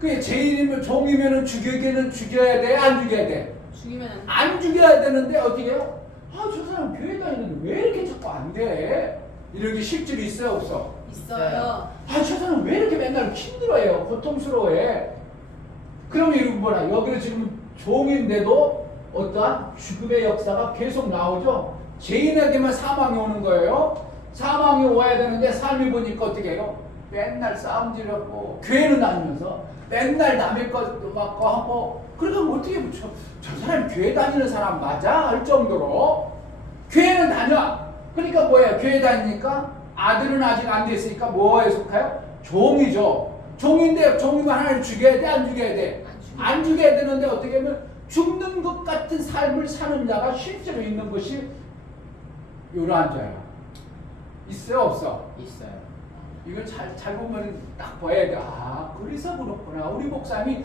그게 죄인이면 종이면은 죽여야 돼? 안 죽여야 돼? 죽이면 안 돼. 안 죽여야 되는데 어떻게 해요? 아, 저 사람 교회 다니는데 왜 이렇게 자꾸 안 돼? 이렇게 실질이 있어요, 없어? 있어요. 아, 저 사람 왜 이렇게 맨날 힘들어해요? 고통스러워해? 그러면 이거 뭐라? 여기는 지금 종인데도 어떠한 죽음의 역사가 계속 나오죠? 죄인에게만 사망이 오는 거예요. 사망이 와야 되는데 삶이 보니까 어떻게 해요? 맨날 싸움지려고 교회는 다니면서 맨날 남의 것도 받고 하고 그러면 어떻게 저 사람 교회 다니는 사람 맞아? 할 정도로 교회는 다녀. 그러니까 뭐예요? 교회 다니니까 아들은 아직 안 됐으니까 뭐에 속해요? 종이죠. 종인데 종이면 하나님 죽여야 돼? 안 죽여야 돼? 안 죽여야 되는데 어떻게 하면 죽는 것 같은 삶을 사는 자가 실제로 있는 것이 이러한 자야. 있어요? 없어? 있어요. 이걸 잘 보면 딱 봐야 돼. 아, 그래서 그렇구나. 우리 목사님이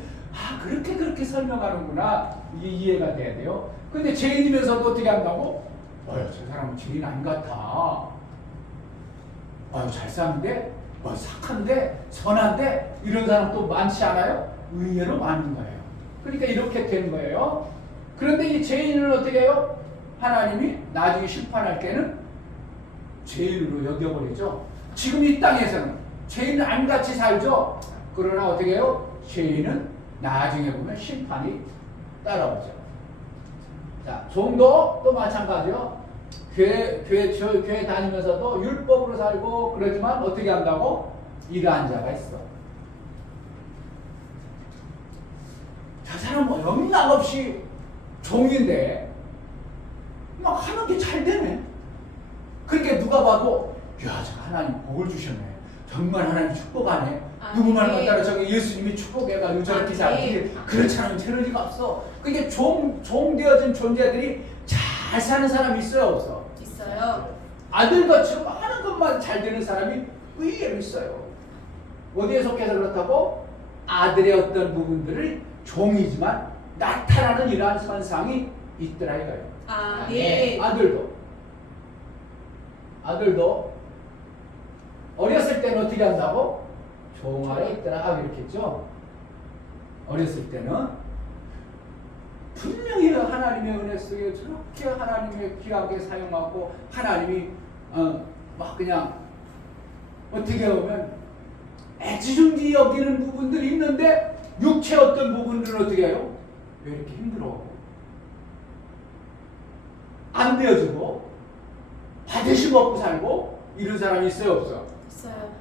그렇게 설명하는구나. 이게 이해가 돼야 돼요. 근데 죄인이면서도 어떻게 한다고? 저 사람은 죄인 안 같아. 잘 사는데, 착한데, 선한데, 이런 사람 또 많지 않아요? 의외로 많은 거예요. 그러니까 이렇게 된 거예요. 그런데 이 죄인을 어떻게 해요? 하나님이 나중에 심판할 때는 죄인으로 여겨버리죠. 지금 이 땅에서는 죄인은 안같이 살죠. 그러나 어떻게 해요? 죄인은 나중에 보면 심판이 따라오죠. 자, 종도 또 마찬가지요. 교회 다니면서도 율법으로 살고 그러지만 어떻게 한다고? 이러한 자가 있어. 저 사람은 영락 없이 종인데 막 하는 게 잘 되네. 그러니까 누가 봐도 저 하나님 복을 주셨네. 정말 하나님 축복하네. 누구만 만나라 저기 예수님이 축복해가지고 저렇게 살지. 그렇지 않으면 될 리가 없어. 그게 종 되어진 존재들이 잘 사는 사람이 있어요, 없어? 있어요. 아들같이 하는 것만 잘 되는 사람이 의외로 있어요. 어디에 속해서 그렇다고? 아들의 어떤 부분들을 종이지만 나타나는 이러한 선상이 있더라 이거예요. 네. 아들도 어렸을 때는 어떻게 한다고? 종 아래 있더라 이렇게 했죠. 어렸을 때는 분명히 하나님의 은혜 속에 저렇게 하나님의 귀하게 사용하고 하나님이 막 그냥 어떻게 보면 애지중지 여기는 부분들이 있는데 육체 어떤 부분들은 어떻게 해요? 왜 이렇게 힘들어하고 안 되어지고 받으시 먹고 살고 이런 사람이 있어요, 없어? 있어요.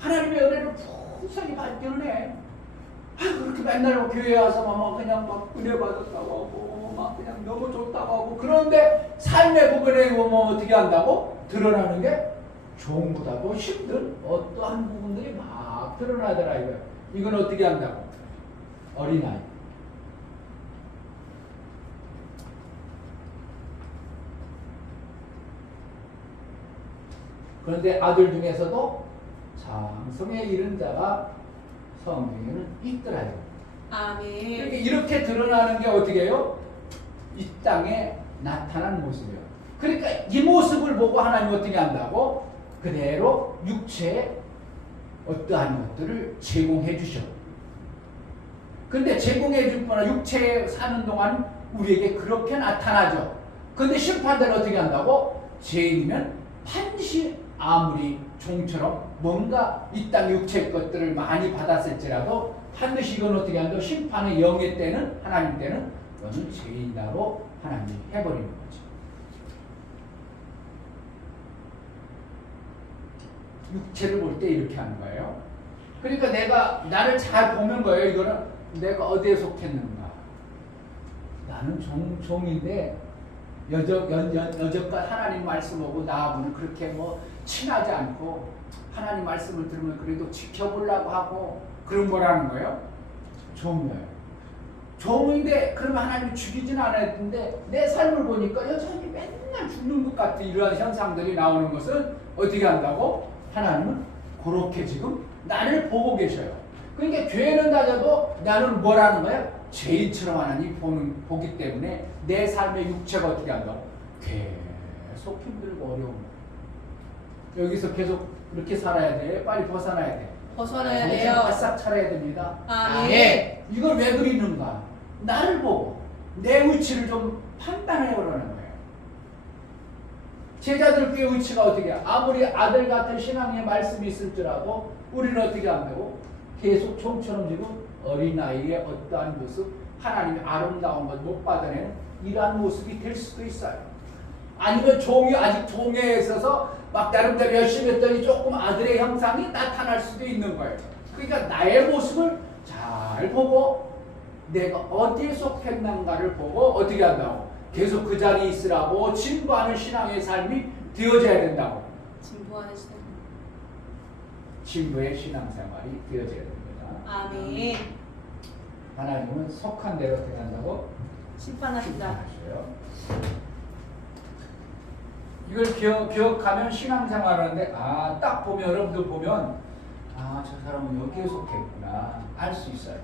하나님의 은혜를 풍성히 받기는 해. 그렇게 맨날 교회에 와서 막 그냥 막 은혜 받았다고 하고 막 그냥 너무 좋다고 하고 그런데 삶의 부분에 보면 어떻게 한다고? 드러나는 게 종보다도 힘든 어떠한 부분들이 막 드러나더라 이거야. 이건 어떻게 한다고? 어린아이. 그런데 아들 중에서도 장성에 이른 자가 성경에는 있더라요. 아멘. 이렇게 드러나는 게 어떻게 해요? 이 땅에 나타난 모습이에요. 그러니까 이 모습을 보고 하나님 어떻게 한다고? 그대로 육체에 어떠한 것들을 제공해 주셔. 근데 제공해 줄 거나 육체에 사는 동안 우리에게 그렇게 나타나죠. 근데 심판대는 어떻게 한다고? 죄인이면 반드시 아무리 종처럼 뭔가 이 땅 육체 것들을 많이 받았을지라도 반드시 이건 어떻게 한다고? 심판의 영의 때는 하나님 때는 너는 죄인다로 하나님이 해버리는 거죠. 육체를 볼 때 이렇게 하는 거예요. 그러니까 내가 나를 잘 보는 거예요. 이거는 내가 어디에 속했는가. 나는 종인데 여태껏 하나님 말씀하고 나하고는 그렇게 친하지 않고 하나님 말씀을 들으면 그래도 지켜보려고 하고 그런 거라는 거예요. 종이에요. 종인데 그러면 하나님이 죽이진 않았는데 내 삶을 보니까 여전히 맨날 죽는 것 같은 이러한 현상들이 나오는 것은 어떻게 한다고? 하나님은 그렇게 지금 나를 보고 계셔요. 그러니까 교회는 다녀도 나는 뭐라는 거야? 죄인처럼 하나님 보기 때문에 내 삶의 육체가 어떻게 한다고? 계속 힘들고 어려운 거야. 여기서 계속 이렇게 살아야 돼. 빨리 벗어나야 돼. 벗어나야 돼요. 바싹 차려야 됩니다. 아멘. 이걸 왜 그리는가? 나를 보고 내 위치를 좀 판단해 보라는 거예요. 제자들께 위치가 어떻게 해? 아무리 아들 같은 신앙의 말씀이 있을지라도 우리는 어떻게 한다고? 계속 좀처럼 지금 어린아이의 어떠한 모습, 하나님의 아름다운 것 못 받아내는 이러한 모습이 될 수도 있어요. 아니면 종이 아직 종에 있어서 막 나름대로 열심히 했더니 조금 아들의 형상이 나타날 수도 있는 거예요. 그러니까 나의 모습을 잘 보고 내가 어디에 속했는가를 보고 어떻게 한다고? 계속 그 자리에 있으라고 진보하는 신앙의 삶이 되어져야 된다고. 진보하는 신앙. 진보의 신앙생활이 되어져야 됩니다. 아멘. 하나님은 속한 대로 어떻게 한다고? 심판하신다. 심판하셔요. 이걸 기억하면 신앙생활하는데 딱 보면 여러분들 보면 저 사람은 여기에 속했구나 알 수 있어요.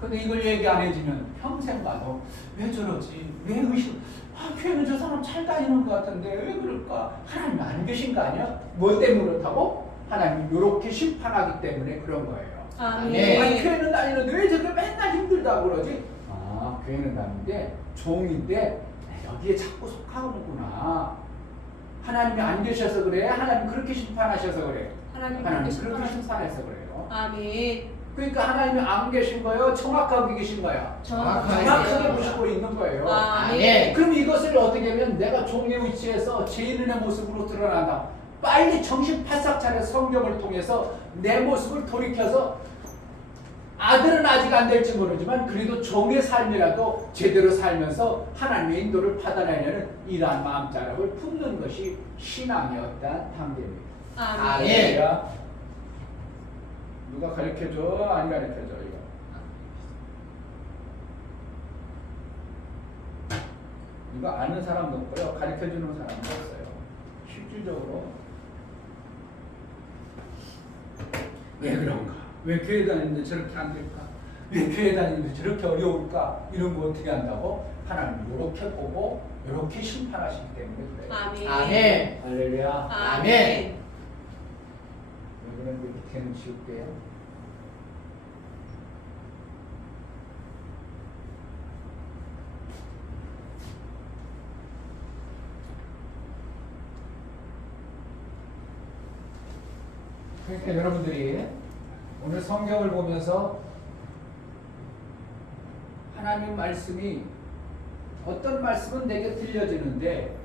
근데 이걸 얘기 안 해주면 평생 봐도 왜 저러지? 왜 의심? 교회는 저 사람 잘 다니는 것 같은데 왜 그럴까? 하나님 안 계신 거 아니야? 뭐 때문에 그렇다고? 하나님이 이렇게 심판하기 때문에 그런 거예요. 아멘. 아니 교회는 다니는데 왜 저렇게 맨날 힘들다고 그러지? 교회는 다니는데 종인데 여기에 자꾸 속하는구나. 하나님이 안 계셔서 그래? 하나님 그렇게 심판하셔서 그래? 하나님 그렇게 그렇게 심판해서 그래요. 아멘. 그러니까 하나님이 안 계신 거예요? 정확하게 계신 거야? 정확하게 보시고 있는 거예요. 아멘. 그럼 이것을 어떻게 하면 내가 종의 위치에서 죄인의 모습으로 드러난다. 빨리 정신 바싹 차려 성경을 통해서 내 모습을 돌이켜서 아들은 아직 안 될지 모르지만 그래도 종의 삶이라도 제대로 살면서 하나님의 인도를 받아내려는 이러한 마음자락을 품는 것이 신앙의 어떠한 단계입니다. 아멘. 누가 가르쳐줘? 안 가르쳐줘? 이거. 이거 아는 사람도 없고요. 가르쳐주는 사람도 없어요. 실질적으로 왜 그런가? 왜 교회 다니는데 저렇게 안 될까? 왜 교회 다니는데 저렇게 어려울까? 이런 거 어떻게 한다고? 하나님 이렇게 보고 이렇게 심판하시기 때문에 그래요. 아멘. 아멘. 할렐루야. 아멘. 여러분은 밑에는 지울게요. 그러니까 여러분들이 오늘 성경을 보면서 하나님 말씀이 어떤 말씀은 내게 들려지는데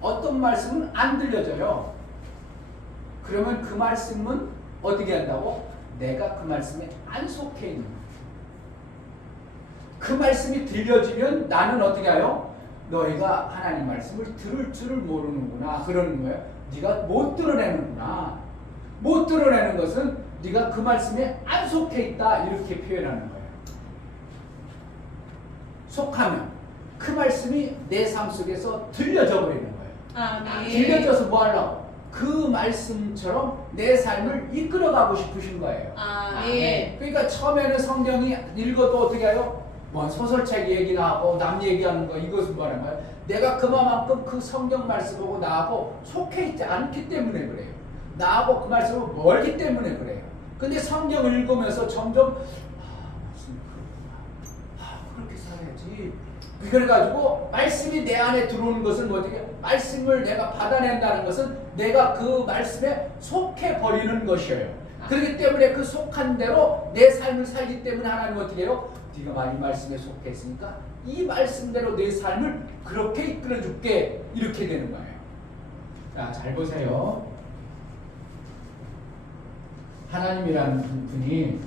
어떤 말씀은 안 들려져요. 그러면 그 말씀은 어떻게 한다고? 내가 그 말씀에 안 속해 있는 거예요. 그 말씀이 들려지면 나는 어떻게 해요? 너희가 하나님 말씀을 들을 줄을 모르는구나 그러는 거예요. 네가 못 드러내는구나. 못 드러내는 것은 네가 그 말씀에 안 속해 있다 이렇게 표현하는 거예요. 속하면 그 말씀이 내 삶 속에서 들려져 버리는 거예요. 아멘. 들려져서 뭐 하려고? 그 말씀처럼 내 삶을 이끌어가고 싶으신 거예요. 아멘. 그러니까 처음에는 성경이 읽어도 어떻게 해요? 뭐 소설책 얘기나 하고 남 얘기하는 거 이것은 뭐라는 거예요? 내가 그만큼 그 성경 말씀 보고 나하고 속해 있지 않기 때문에 그래요. 나하고 그 말씀을 멀기 때문에 그래요. 근데 성경을 읽으면서 점점 무슨 그렇구나. 그렇게 살아야지. 그래가지고 말씀이 내 안에 들어오는 것은 어떻게? 말씀을 내가 받아낸다는 것은 내가 그 말씀에 속해 버리는 것이에요. 그렇기 때문에 그 속한 대로 내 삶을 살기 때문에 하나님 어떻게 해요? 네가 많이 말씀에 속했으니까 이 말씀대로 내 삶을 그렇게 이끌어 줄게 이렇게 되는 거예요. 자, 잘 보세요. 하나님이라는 분이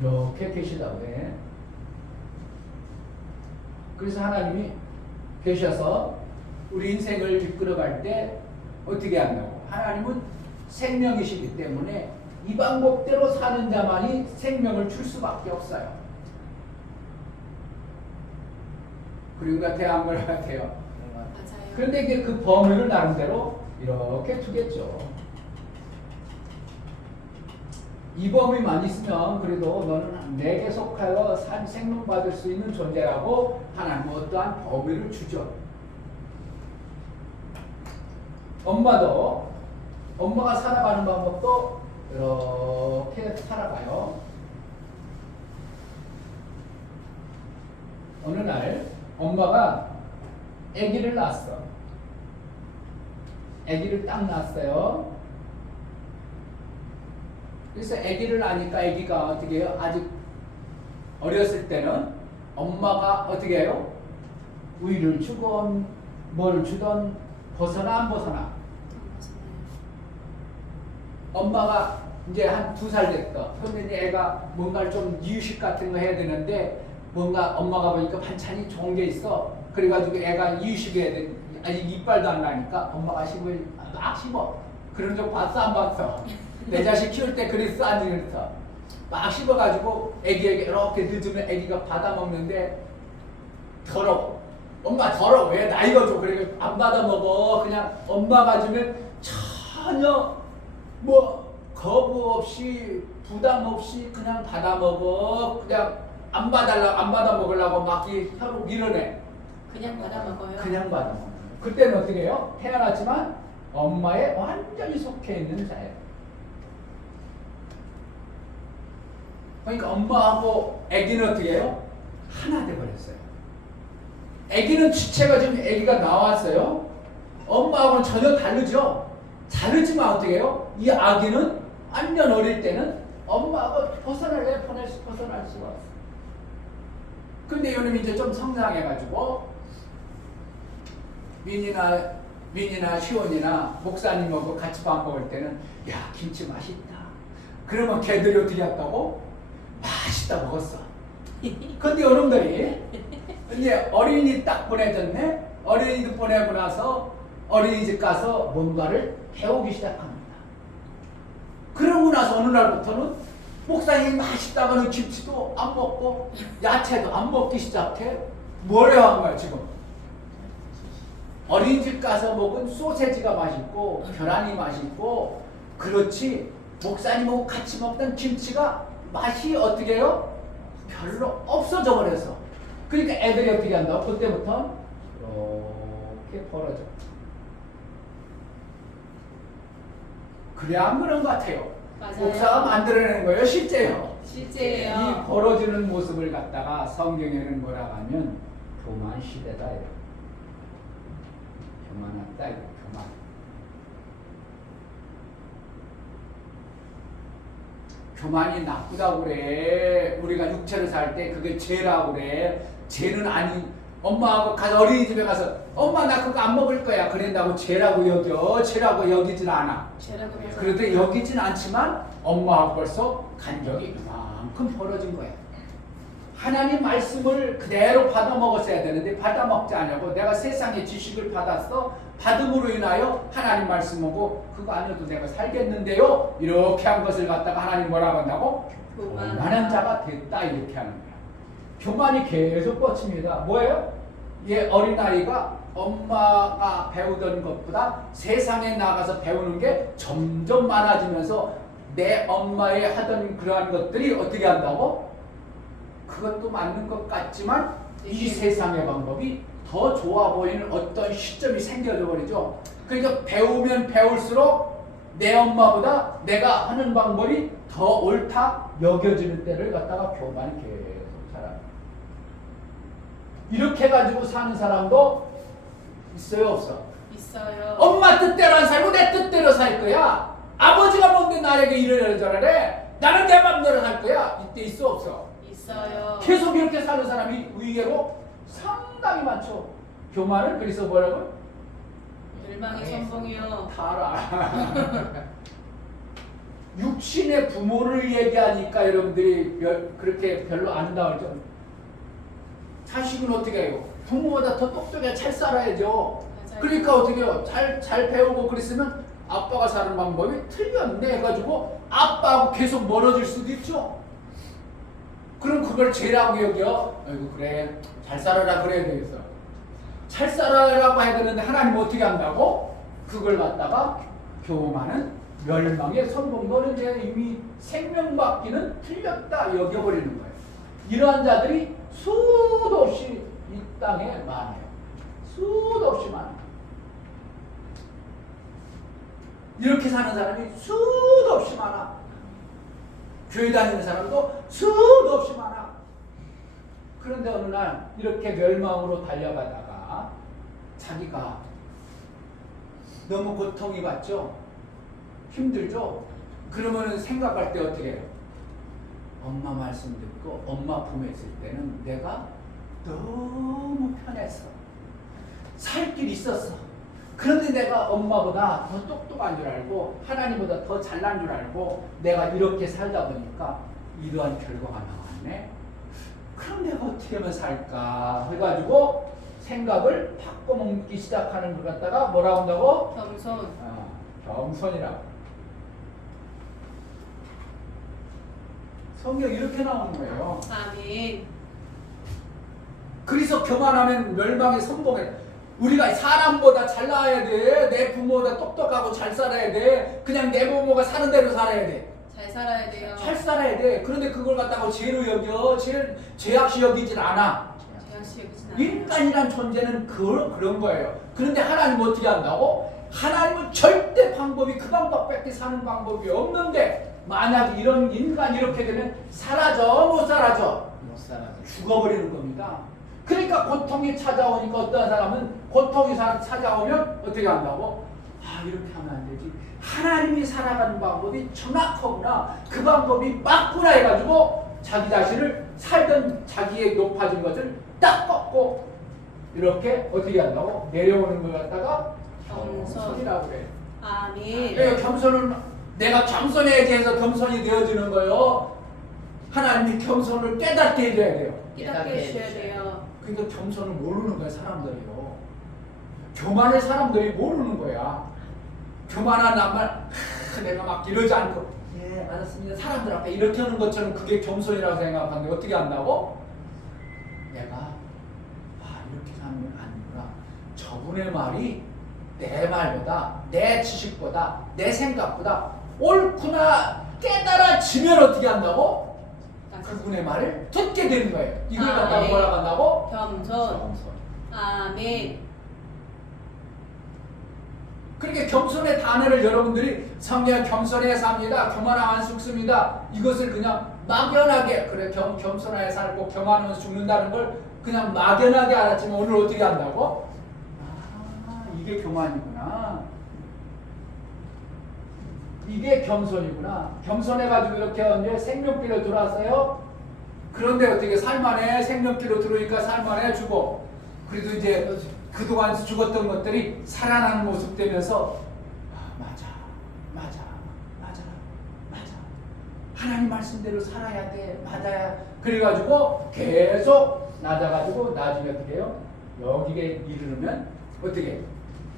이렇게 계시다고 해. 그래서 하나님이 계셔서 우리 인생을 이끌어갈 때 어떻게 한다고? 하나님은 생명이시기 때문에 이 방법대로 사는 자만이 생명을 줄 수밖에 없어요. 그리고 같아요, 안 그런 것 같아요? 맞아요. 그런데 이게 그 범위를 나름대로 이렇게 두겠죠. 이 범위만 있으면 그래도 너는 내게 속하여 생명 받을 수 있는 존재라고 하나님은 어떠한 범위를 주죠. 엄마가 살아가는 방법도 이렇게 살아가요. 어느 날 엄마가 아기를 낳았어. 아기를 딱 낳았어요. 그래서 아기를 낳으니까 아기가 어떻게 해요? 아직 어렸을 때는 엄마가 어떻게 해요? 우유를 주건 뭘 주던 벗어나 안 벗어나? 엄마가 이제 한 2살 됐다. 그러면 이제 애가 뭔가를 좀 이유식 같은 거 해야 되는데 뭔가 엄마가 보니까 반찬이 좋은 게 있어. 그래가지고 애가 이유식 해야 돼. 아직 이빨도 안 나니까 엄마가 씹을 막 씹어. 그런 적 봤어 안 봤어? 내 자식 키울 때 그랬어 안 그랬어? 막 씹어가지고 애기에게 이렇게 늦으면 애기가 받아 먹는데 더러워. 엄마 더러워. 왜 나이가 좀 그래 안 받아 먹어. 그냥 엄마가 주면 전혀 뭐 거부 없이 부담 없이 그냥 받아 먹어. 그냥 안 받아 먹으려고 막 혀로 밀어내. 그냥 받아 먹어요. 그냥 받아 먹어. 그때는 어떻게 해요? 태어났지만 엄마에 완전히 속해 있는 자예요. 그러니까 엄마하고 아기는 어떻게 해요? 하나 돼버렸어요. 아기는 주체가 지금 아기가 나왔어요. 엄마하고는 전혀 다르죠. 다르지만 어떻게 해요? 이 아기는 완전 어릴 때는 엄마하고 벗어날 수가 없어. 근데 요놈이 이제 좀 성장해가지고 민이나 시온이나 목사님하고 같이 밥 먹을 때는 야 김치 맛있다. 그러면 걔들이 어떻게 했다고? 맛있다 먹었어. 근데 여러분들이 이제 어린이 딱 보내줬네. 어린이집 보내고 나서 어린이집 가서 뭔가를 배우기 시작합니다. 그러고 나서 어느 날부터는 목사님이 맛있다고는 김치도 안 먹고 야채도 안 먹기 시작해. 뭐래 한 거야 지금? 어린이집 가서 먹은 소세지가 맛있고 계란이 맛있고 그렇지 목사님하고 같이 먹던 김치가 맛이 어떻게 해요? 별로 없어져 버렸어. 그러니까 애들이 어떻게 한다고? 그때부터 이렇게 벌어져. 그래 안 그런 것 같아요. 맞아요. 목사가 만들어내는 거예요. 실제요. 실제예요. 이 벌어지는 모습을 갖다가 성경에는 뭐라고 하면 교만 시대다. 교만하다. 교만. 교만이 나쁘다고 그래. 우리가 육체를 살 때 그게 죄라고 그래. 죄는 아니. 엄마하고 가서 어린이집에 가서 엄마 나 그거 안 먹을 거야. 그런다고 죄라고 여겨. 죄라고 여기진 않아. 죄라고 해서. 그런데 여기진 않지만 엄마하고 벌써 간격이 이만큼 벌어진 거야. 하나님 말씀을 그대로 받아 먹었어야 되는데 받아 먹지 않냐고. 내가 세상의 지식을 받았어. 받음으로 인하여 하나님 말씀하고 그거 아니어도 내가 살겠는데요. 이렇게 한 것을 갖다가 하나님 뭐라고 한다고? 교만한 자가 됐다 이렇게 하는 거야. 교만이 계속 뻗칩니다. 뭐예요? 얘 어린아이가 엄마가 배우던 것보다 세상에 나가서 배우는 게 점점 많아지면서 내 엄마의 하던 그러한 것들이 어떻게 한다고? 그것도 맞는 것 같지만 이 세상의 방법이 더 좋아 보이는 어떤 시점이 생겨져 버리죠. 그러니까 배우면 배울수록 내 엄마보다 내가 하는 방법이 더 옳다 여겨지는 때를 갖다가 교만이 계속 자랍니다. 이렇게 가지고 사는 사람도 있어요 없어? 있어요. 엄마 뜻대로 안 살고 내 뜻대로 살 거야. 아버지가 뭔데 나에게 이러려는 줄 알아? 나는 내 맘대로 살 거야. 이때 있어 없어? 있어요. 계속 이렇게 사는 사람이 의외로 상당히 많죠. 교만은 그래서 뭐라고? 열망의 선봉이요. 다 알아. 육신의 부모를 얘기하니까 여러분들이 그렇게 별로 안 나오죠. 자식은 어떻게 해요? 부모보다 더 똑똑해 잘 살아야죠. 맞아요. 그러니까 어떻게 해요? 잘 배우고 그랬으면 아빠가 사는 방법이 틀렸네 해가지고 아빠하고 계속 멀어질 수도 있죠. 그럼 그걸 죄라고 여겨. 아이고 그래 잘 살아라 그래야 되겠어. 잘 살아라고 해야 되는데 하나님 어떻게 한다고? 그걸 갖다가 교만은 멸망의 선봉. 너는 이제 이미 생명받기는 틀렸다 여겨버리는 거예요. 이러한 자들이 수도 없이 이 땅에 많아요. 수도 없이 많아요. 이렇게 사는 사람이 수도 없이 많아. 교회 다니는 사람도 수도 없이 많아. 그런데 어느 날 이렇게 멸망으로 달려가다가 자기가 너무 고통이 받죠? 힘들죠? 그러면은 생각할 때 어떻게 해요? 엄마 말씀 듣고 엄마 품에 있을 때는 내가 너무 편했어. 살 길이 있었어. 그런데 내가 엄마보다 더 똑똑한 줄 알고 하나님보다 더 잘난 줄 알고 내가 이렇게 살다 보니까 이러한 결과가 나왔네. 그럼 내가 어떻게 하면 살까 해가지고 생각을 바꿔먹기 시작하는 걸 갖다가 뭐라고 한다고? 겸손. 겸손이라고. 성경 이렇게 나오는 거예요. 아멘. 그래서 교만하면 멸망의 선봉에 우리가 사람보다 잘 나와야 돼. 내 부모보다 똑똑하고 잘 살아야 돼. 그냥 내 부모가 사는 대로 살아야 돼. 잘 살아야 돼요. 잘 살아야 돼. 그런데 그걸 갖다가 죄로 여겨. 죄악시 여기질 않아. 제약시 여기진 않아요. 인간이란 존재는 그런 거예요. 그런데 하나님 어떻게 한다고? 하나님은 절대 방법이 그 방법밖에 사는 방법이 없는데 만약 이런 인간 이렇게 되면 사라져? 못 사라져? 못 살아요. 죽어버리는 겁니다. 그러니까 고통이 찾아오니까 어떤 사람은 고통이 찾아오면 어떻게 한다고? 이렇게 하면 안 되지. 하나님이 살아가는 방법이 정확하구나. 그 방법이 맞구나 해가지고 자기 자신을 살던 자기의 높아진 것을 딱 꺾고 이렇게 어떻게 한다고? 내려오는 걸 갖다가 겸손이라고 그래. 아멘. 그러니까 겸손은 내가 겸손해야지 해서 겸손이 되어지는 거예요. 하나님이 겸손을 깨닫게 해줘야 돼요. 깨닫게 해주셔야 돼요. 그러니까 겸손을 모르는 거야 사람들이요. 교만을 사람들이 모르는 거야. 교만한 남말 내가 막 이러지 않고 예 알았습니다. 사람들 앞에 이렇게 하는 것처럼 그게 겸손이라고 생각하는데 어떻게 한다고? 내가 이렇게 사는 건 아니구나. 저분의 말이 내 말보다 내 지식보다 내 생각보다 옳구나 깨달아지면 어떻게 한다고? 그분의 말을 듣게 되는 거예요. 이걸 갖다가 네. 뭐라고 한다고? 겸손. 아멘. 그렇게 겸손의 단어를 여러분들이 성경 겸손해 삽니다. 교만하면 죽습니다. 이것을 그냥 막연하게 그래 겸손하게 살고 교만하면 죽는다는 걸 그냥 막연하게 알았지만 오늘 어떻게 한다고? 이게 교만이구나. 이게 겸손이구나. 겸손해가지고 이렇게 언제 생명길로 들어왔어요. 그런데 어떻게 살만해 생명길로 들어오니까 살만해 죽어. 그래도 이제 그동안 죽었던 것들이 살아나는 모습 되면서 맞아. 하나님 말씀대로 살아야 돼. 맞아야. 그래가지고 계속 낮아가지고 나중에 어떻게 해요? 여기에 이르면 어떻게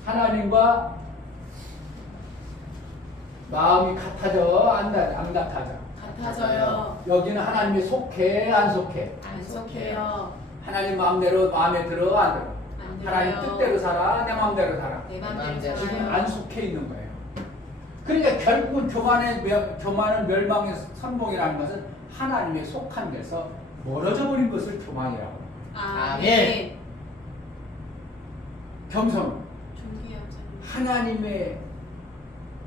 하나님과 마음이 같아져 안 같아져? 같아져요. 여기는 하나님이 속해 안 속해? 안 속해요. 하나님 마음대로 마음에 들어 안 들어? 안 하나님 들어요. 뜻대로 살아 내 마음대로 살아? 내 내 맘대로 맘대로. 지금 살아요. 안 속해 있는 거예요. 그러니까 결국은 교만은 멸망의 선봉이라는 것은 하나님의 속한 데서 멀어져 버린 것을 교만이라고 해요. 아멘. 겸손 존귀하죠. 하나님의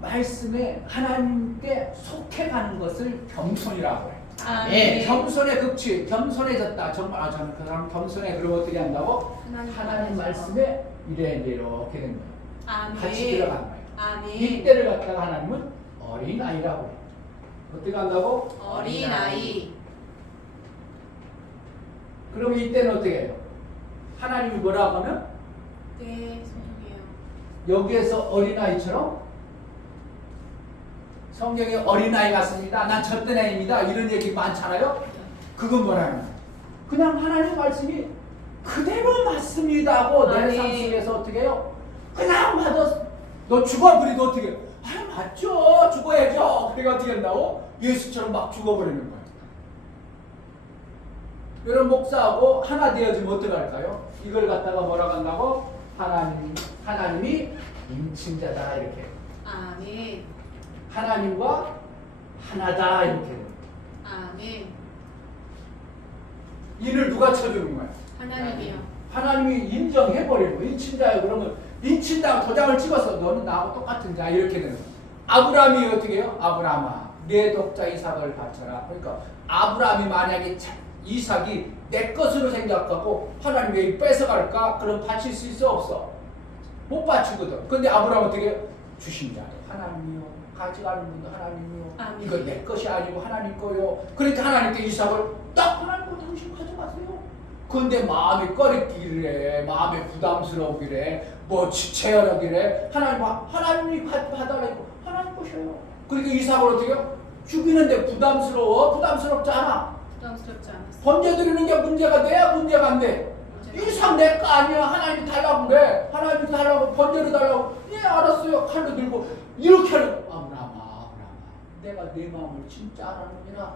말씀에 하나님께 속해가는 것을 겸손이라고 해요. 아멘. 겸손의 극치, 겸손해졌다. 정말 저는 그 사람 겸손해. 그러면 어떻게 한다고? 하나님 말씀에 이렇게 된 거예요. 아멘. 같이 들어간 거예요. 아멘. 이때를 갖다가 하나님은 어린아이라고 해요. 어떻게 한다고? 어린아이. 그럼 이때는 어떻게 해요? 하나님이 뭐라고 하면 네, 소중해요. 여기에서 어린아이처럼 성경에 어린아이 같습니다. 난 젖된 애입니다. 이런 얘기 많잖아요. 그건 뭐라면 그냥 하나님 말씀이 그대로 맞습니다 하고 내 삶 속에서 어떻게 해요? 그냥 맞아. 너 죽어 그래도 어떻게 해요? 맞죠. 죽어야죠. 그래가 어떻게 한다고? 예수처럼 막 죽어버리는 거예요. 여러분 목사하고 하나 되어지면 어떡할까요? 이걸 갖다가 뭐라고 한다고? 하나님이 인친자다 이렇게. 아멘. 하나님과 하나다 이렇게. 아멘. 이를 누가 쳐주는 거야? 하나님이요. 하나님이 인정해버리고 인친자야 그러면 인친다고 도장을 찍어서 너는 나하고 똑같은 자 이렇게 되는 거야. 아브라함이 어떻게 해요? 아브라함아 내 독자 이삭을 바쳐라. 그러니까 아브라함이 만약에 이삭이 내 것으로 생각하고 하나님이 뺏어갈까? 그럼 바칠 수 있어 없어? 못 바치거든. 근데 아브라함은 어떻게 주신 자예요. 하나님이요. 가져가는 분도 하나님이요. 아멘. 이거 내 것이 아니고 하나님 거요. 그러니까 하나님께 이삭을 딱 하나님 거 당신 가져가세요. 근데 마음이 꺼리기래, 마음이 부담스러우기래, 뭐 지체하기래, 하나님이 받아내고 하나님 것이에요. 그러니까 이삭을 어떻게 해요? 죽이는데 부담스러워? 부담스럽지 않아. 부담스럽지 않았어. 번제 드리는 게 문제가 돼야 문제가 안 돼. 이삭 내 거 아니야. 하나님이 달라고 그래. 하나님이 달라고 번제로 달라고. 예 알았어요. 칼로 들고 이렇게 하는 아브라함아 내가 내 마음을 진짜 알았느니라.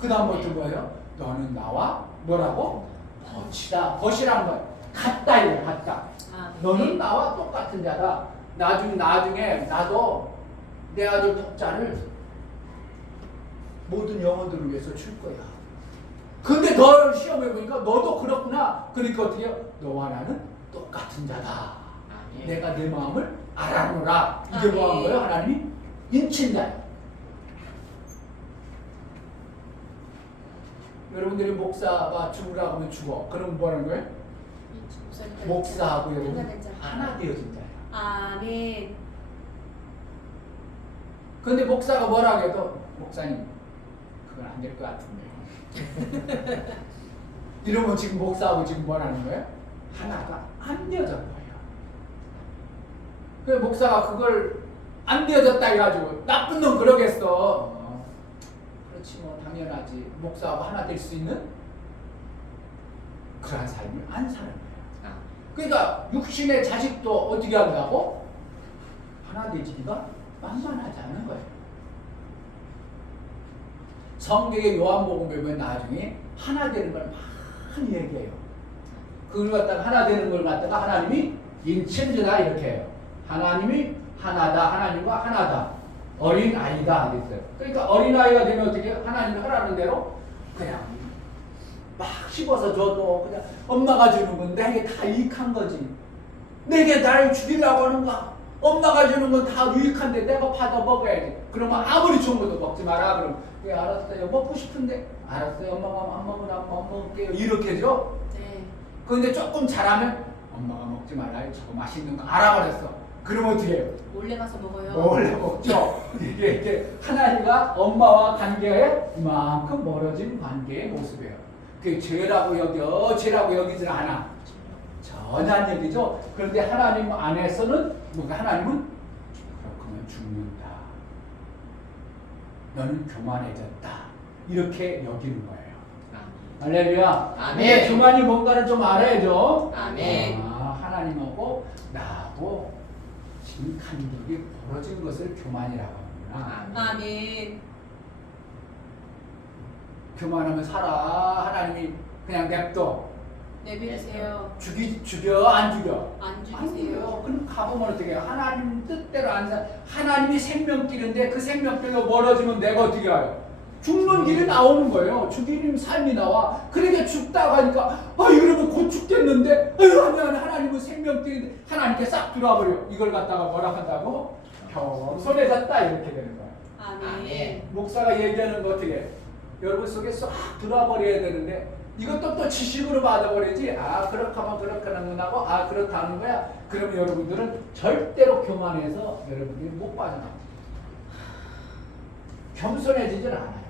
그 다음부터 뭐예요? 너는 나와 뭐라고? 벗이란 거야. 같다 이거 같다. 너는 나와 똑같은 자다. 나중에 나도 내 아들 독자를 모든 영혼들을 위해서 줄 거야. 근데 너를 시험해보니까 너도 그렇구나. 그러니까 어떻게 해요? 너와 나는 똑같은 자다. 내가 내 마음을 알아노라. 이게 뭐 한 거예요? 하나님이 인친다. 여러분들이 목사가 죽으라고 하면 죽어. 그럼 뭐 하는 거예요? 목사하고 여러분 하나 되어진 자예요. 아멘. 근데 목사가 뭐라고 해도 목사님 그건 안 될 것 같은데 이러면 지금 목사하고 지금 뭐라는 거예요? 하나가 안 되어진 거예요. 그래서 목사가 그걸 안 되어졌다 해가지고 나쁜 놈 그러겠어. 그렇지 뭐 당연하지. 목사하고 하나 될 수 있는 그러한 삶을 안 사는 거예요. 그러니까 육신의 자식도 어떻게 한다고? 하나 되지기가 만만하지 않은 거예요. 성경의 요한복음에 보면 나중에 하나 되는 걸 많이 얘기해요. 그걸 갖다가 하나 되는 걸 갖다가 하나님이 인천지다 이렇게 해요. 하나님이 하나다. 하나님과 하나다. 어린 아이다 그랬어요. 그러니까 어린 아이가 되면 어떻게 해요? 하나님이 하라는 대로 그냥 막 씹어서 줘도 그냥 엄마가 주는 건 내게 다 유익한 거지. 내게 나를 죽이려고 하는가? 엄마가 주는 건 다 유익한데 내가 받아 먹어야지. 그러면 아무리 좋은 것도 먹지 마라. 그럼 예 알았어요. 먹고 싶은데 알았어요. 엄마가 안 먹으면 안 먹을게요. 이렇게죠. 네. 그런데 조금 잘하면 엄마가 먹지 말아요. 저거 맛있는 거 알아버렸어. 그러면 어떻게 해요? 몰래 가서 먹어요. 몰래 먹죠. 이게 하나님과 엄마와 관계에 이만큼 멀어진 관계의 모습이에요. 그게 죄라고 여기질 않아. 전혀 안 여기죠. 그런데 하나님 안에서는 뭔가 하나님은 그렇구면 죽는다. 너는 교만해졌다. 이렇게 여기는 거예요. 할렐루야. 아멘. 교만이 뭔가를 좀 알아야죠. 아멘. 하나님하고 나하고 지금 간격이 벌어진 것을 교만이라고 하는구나. 아멘. 교만하면 살아. 하나님이 그냥 냅둬. 내비두세요. 죽여 안 죽여? 안 안 죽이세요. 죽여. 그럼 가보면 어떻게 해요? 하나님 뜻대로 안 살. 하나님이 생명길인데 그 생명길로 멀어지면 내가 어떻게 해요? 죽는 길이 나오는 거예요. 죽이는 삶이 나와. 그러니까 죽다가 하니까 이러면 곧 죽겠는데 아니 하나님은 생명길인데 하나님께 싹 들어와버려. 이걸 갖다가 뭐라 한다고? 겸손해졌다 이렇게 되는 거예요. 아멘. 목사가 얘기하는 거 어떻게 해? 여러분 속에 쏙 들어와버려야 되는데 이것도 또 지식으로 받아버리지. 그렇게 하면 그렇게 하는구나고 그렇다는 거야. 그러면 여러분들은 절대로 교만해서 여러분들이 못 빠져나와. 겸손해지질 않아요.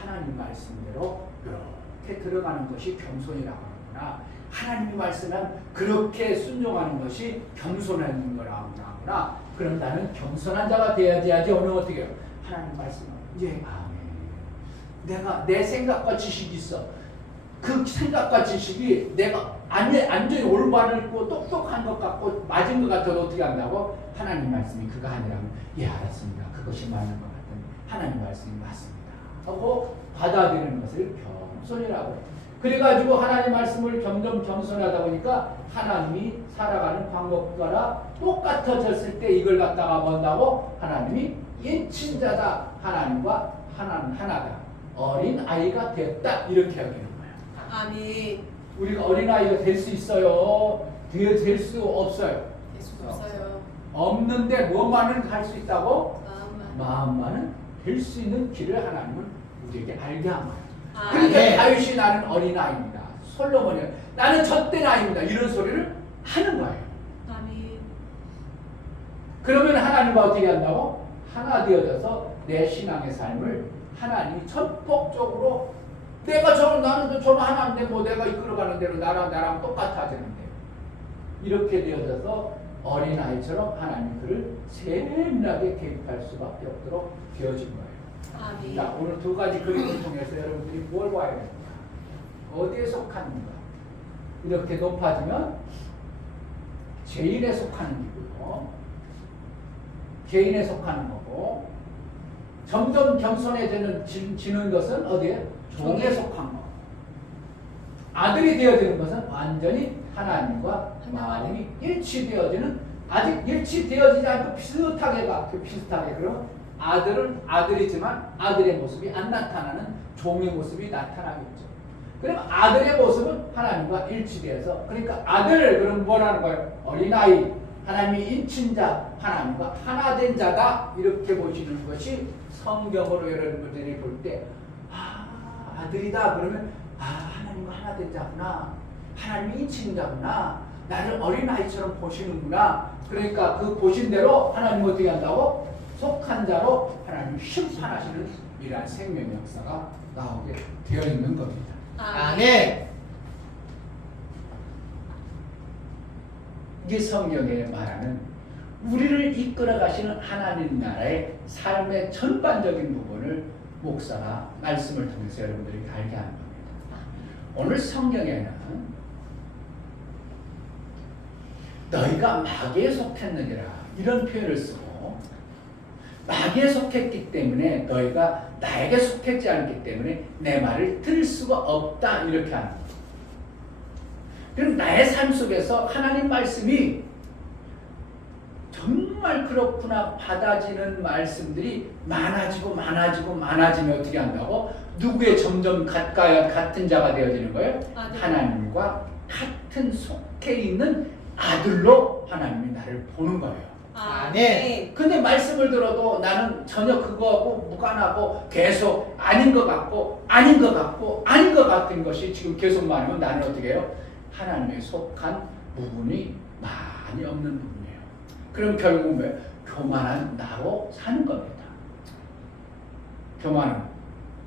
하나님 말씀대로 이렇게 들어가는 것이 겸손이라고 하는구나. 하나님이 말씀은 그렇게 순종하는 것이 겸손한 거라고 하는구나. 그럼 나는 겸손한 자가 되어야지. 오늘 어떻게 해요? 하나님 말씀은 이제 내가 내 생각과 지식이 있어. 그 생각과 지식이 내가 완전히 올바르고 똑똑한 것 같고 맞은 것 같아도 어떻게 한다고? 하나님 말씀이 그거 아니라면 예 알았습니다. 그것이 맞는 것 같은 하나님 말씀이 맞습니다. 하고 받아들이는 것을 겸손이라고 해요. 그래가지고 하나님 말씀을 점점 겸손하다 보니까 하나님이 살아가는 방법과 똑같아졌을 때 이걸 갖다가 뭔다고? 하나님이 인친자다. 하나님과 하나는 하나다. 어린 아이가 됐다. 이렇게 여기는 거예요. 아멘. 우리가 어린 아이가 될 수 있어요. 될 수 없어요. 될 수 없어요. 없는데 뭐만은 할 수 있다고? 마음만. 마음만은 될 수 있는 길을 하나님은 우리에게 알게 한 거예요. 그러니까 아멘. 다윗이 나는 어린아이입니다. 솔로몬이 나는 젖된 아이입니다. 이런 소리를 하는 거예요. 아멘. 그러면 하나님과 어떻게 한다고? 하나 되어져서 내 신앙의 삶을 하나님이 전폭적으로 나는 저는 하나인데 뭐 내가 이끌어가는 대로 나랑 똑같아지는데 이렇게 되어져서 어린아이처럼 하나님 그를 세밀하게 개입할 수밖에 없도록 되어진 거예요. 아멘. 자, 오늘 두 가지 그림을 통해서 여러분들이 뭘 봐야 됩니까? 어디에 속하는가? 이렇게 높아지면 죄인에 속하는 기고요. 죄인에 속하는 거고 점점 겸손해지는 것은 어디에? 종에 속한 거. 아들이 되어지는 것은 완전히 하나님과 마음이 일치되어지는 아직 일치되어지지 않고 비슷하게 그럼 아들은 아들이지만 아들의 모습이 안 나타나는 종의 모습이 나타나겠죠. 그럼 아들의 모습은 하나님과 일치되어서 그러니까 아들 그럼 뭐라는 거예요? 어린아이 하나님이 인친자 하나님과 하나된 자다 이렇게 보시는 것이 성경으로 여러분들이 볼 때 아들이다 그러면 하나님과 하나된 자구나 하나님이 인친자구나 나를 어린아이처럼 보시는구나 그러니까 그 보신 대로 하나님 어떻게 한다고? 속한 자로 하나님 심판하시는 이러한 생명 역사가 나오게 되어 있는 겁니다. 아멘. 이게 성경에 말하는 우리를 이끌어 가시는 하나님 나라의 삶의 전반적인 부분을 목사가 말씀을 통해서 여러분들에게 알게 하는 겁니다. 오늘 성경에는 너희가 마귀에 속했느니라 이런 표현을 쓰고 마귀에 속했기 때문에 너희가 나에게 속했지 않기 때문에 내 말을 들을 수가 없다 이렇게 하는 거예요. 그럼 나의 삶 속에서 하나님 말씀이 정말 그렇구나 받아지는 말씀들이 많아지면 어떻게 한다고? 누구의 점점 같은 자가 되어지는 거예요? 아들. 하나님과 같은 속해 있는 아들로 하나님이 나를 보는 거예요. 아멘. 근데 말씀을 들어도 나는 전혀 그거하고 무관하고 계속 아닌 것 같고 아닌 것 같은 것이 지금 계속 말하면 나는 어떻게 해요? 하나님에 속한 부분이 많이 없는 부분이에요. 그럼 결국은 왜? 교만한 나로 사는 겁니다. 교만은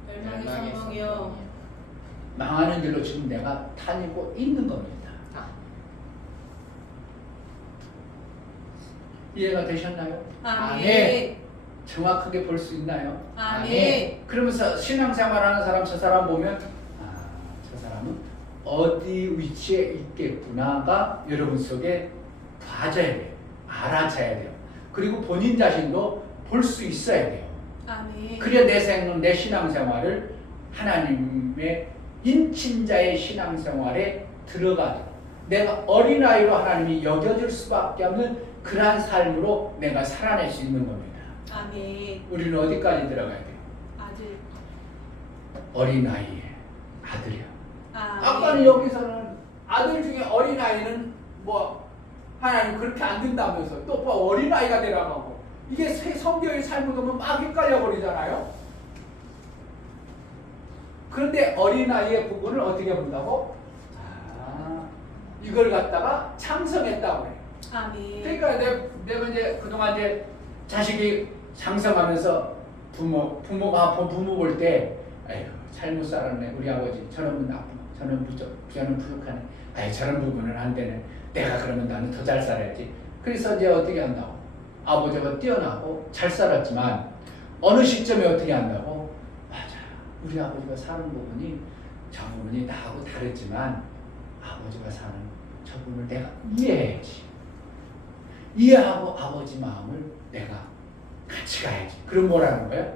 멸망의 성공이요. 망하는 길로 지금 내가 다니고 있는 겁니다. 이해가 되셨나요? 아멘. 정확하게 볼 수 있나요? 아멘. 그러면서 신앙생활하는 사람 저 사람 보면 저 사람은 어디 위치에 있겠구나가 여러분 속에 봐져야 돼요. 알아져야 돼요. 그리고 본인 자신도 볼 수 있어야 돼요. 아멘. 그래야 내 신앙생활을 하나님의 인친자의 신앙생활에 들어가도록 내가 어린아이로 하나님이 여겨줄 수밖에 없는 그러한 삶으로 내가 살아낼 수 있는 겁니다. 아멘. 우리는 어디까지 들어가야 돼요? 아들. 어린아이의 아들이야. 아멘. 아까는 여기서는 아들 중에 어린아이는 뭐 하나님 그렇게 안 된다면서 또 뭐 어린아이가 되라고 하고 이게 성경의 삶을 보면 막 헷갈려 버리잖아요. 그런데 어린아이의 부분을 어떻게 본다고? 이걸 갖다가 창성했다고 해요. 아멘. 그러니까 내가 이제 그동안 이제 자식이 장성하면서 부모 볼 때 아유 잘못 살았네 우리 아버지 저놈은 나쁘네 저는 부족하네 아유 저런 부분은 안 되네 내가 그러면 나는 더 잘 살아야지. 그래서 이제 어떻게 한다고? 아버지가 뛰어나고 잘 살았지만 어느 시점에 어떻게 한다고? 맞아 우리 아버지가 사는 부분이 저 부분이 나하고 다르지만 아버지가 사는 저 부분을 내가 이해해야지. 이해하고 아버지 마음을 내가 같이 가야지. 그럼 뭐라는 거야?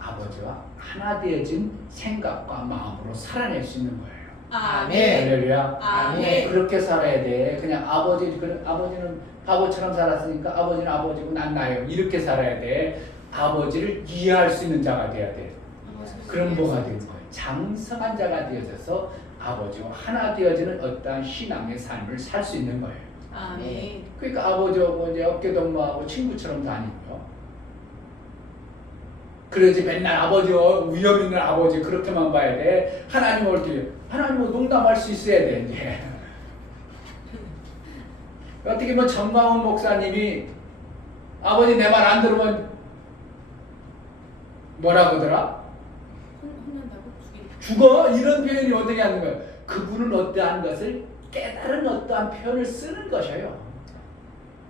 아버지와 하나 되어진 생각과 마음으로 살아낼 수 있는 거예요. 아멘. 할렐루야. 아멘. 그렇게 살아야 돼. 그냥 아버지는 바보처럼 살았으니까 아버지는 아버지고 난 나예요. 이렇게 살아야 돼. 아버지를 이해할 수 있는 자가 돼야 돼. 그럼 뭐가 되는 거예요? 장성한 자가 되어져서 아버지와 하나 되어지는 어떠한 신앙의 삶을 살 수 있는 거예요. 아멘. 그러니까 아버지하고 이제 어깨동무하고 친구처럼 다니고요. 그러지 맨날 아버지 위험 있는 아버지 그렇게만 봐야 돼. 하나님을 어떻게 하나님은 농담할 수 있어야 돼 이제. 어떻게 뭐 정광훈 목사님이 아버지 내 말 안 들으면 뭐라고 하더라? 혼난다고? 죽어? 이런 표현이 어떻게 하는 거예요? 그분은 어떠한 것을 깨달은 어떠한 표현을 쓰는 것이에요.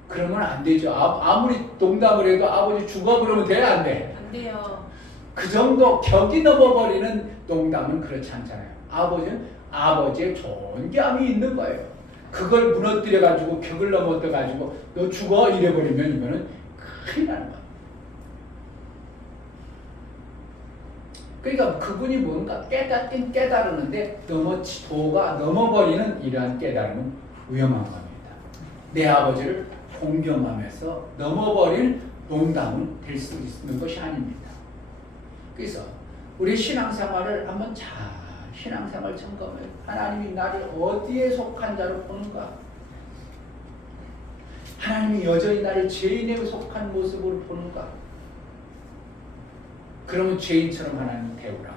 그러면 안 되죠. 아무리 농담을 해도 아버지 죽어 그러면 돼? 안 돼? 안 돼요. 그 정도 격이 넘어버리는 농담은 그렇지 않잖아요. 아버지는 아버지의 존경함이 있는 거예요. 그걸 무너뜨려가지고 격을 넘어뜨려가지고 너 죽어 이래버리면 이거는 큰일 나는 거예요. 그러니까 그분이 뭔가 깨닫긴 깨달았는데 도가 넘어버리는 이러한 깨달음은 위험한 겁니다. 내 아버지를 공경하면서 넘어버린 농담은 될 수 있는 것이 아닙니다. 그래서 우리 신앙생활을 한번 잘 신앙생활 점검해. 하나님이 나를 어디에 속한 자로 보는가? 하나님이 여전히 나를 죄인에 속한 모습으로 보는가? 그러면 죄인처럼 하나님 대우라.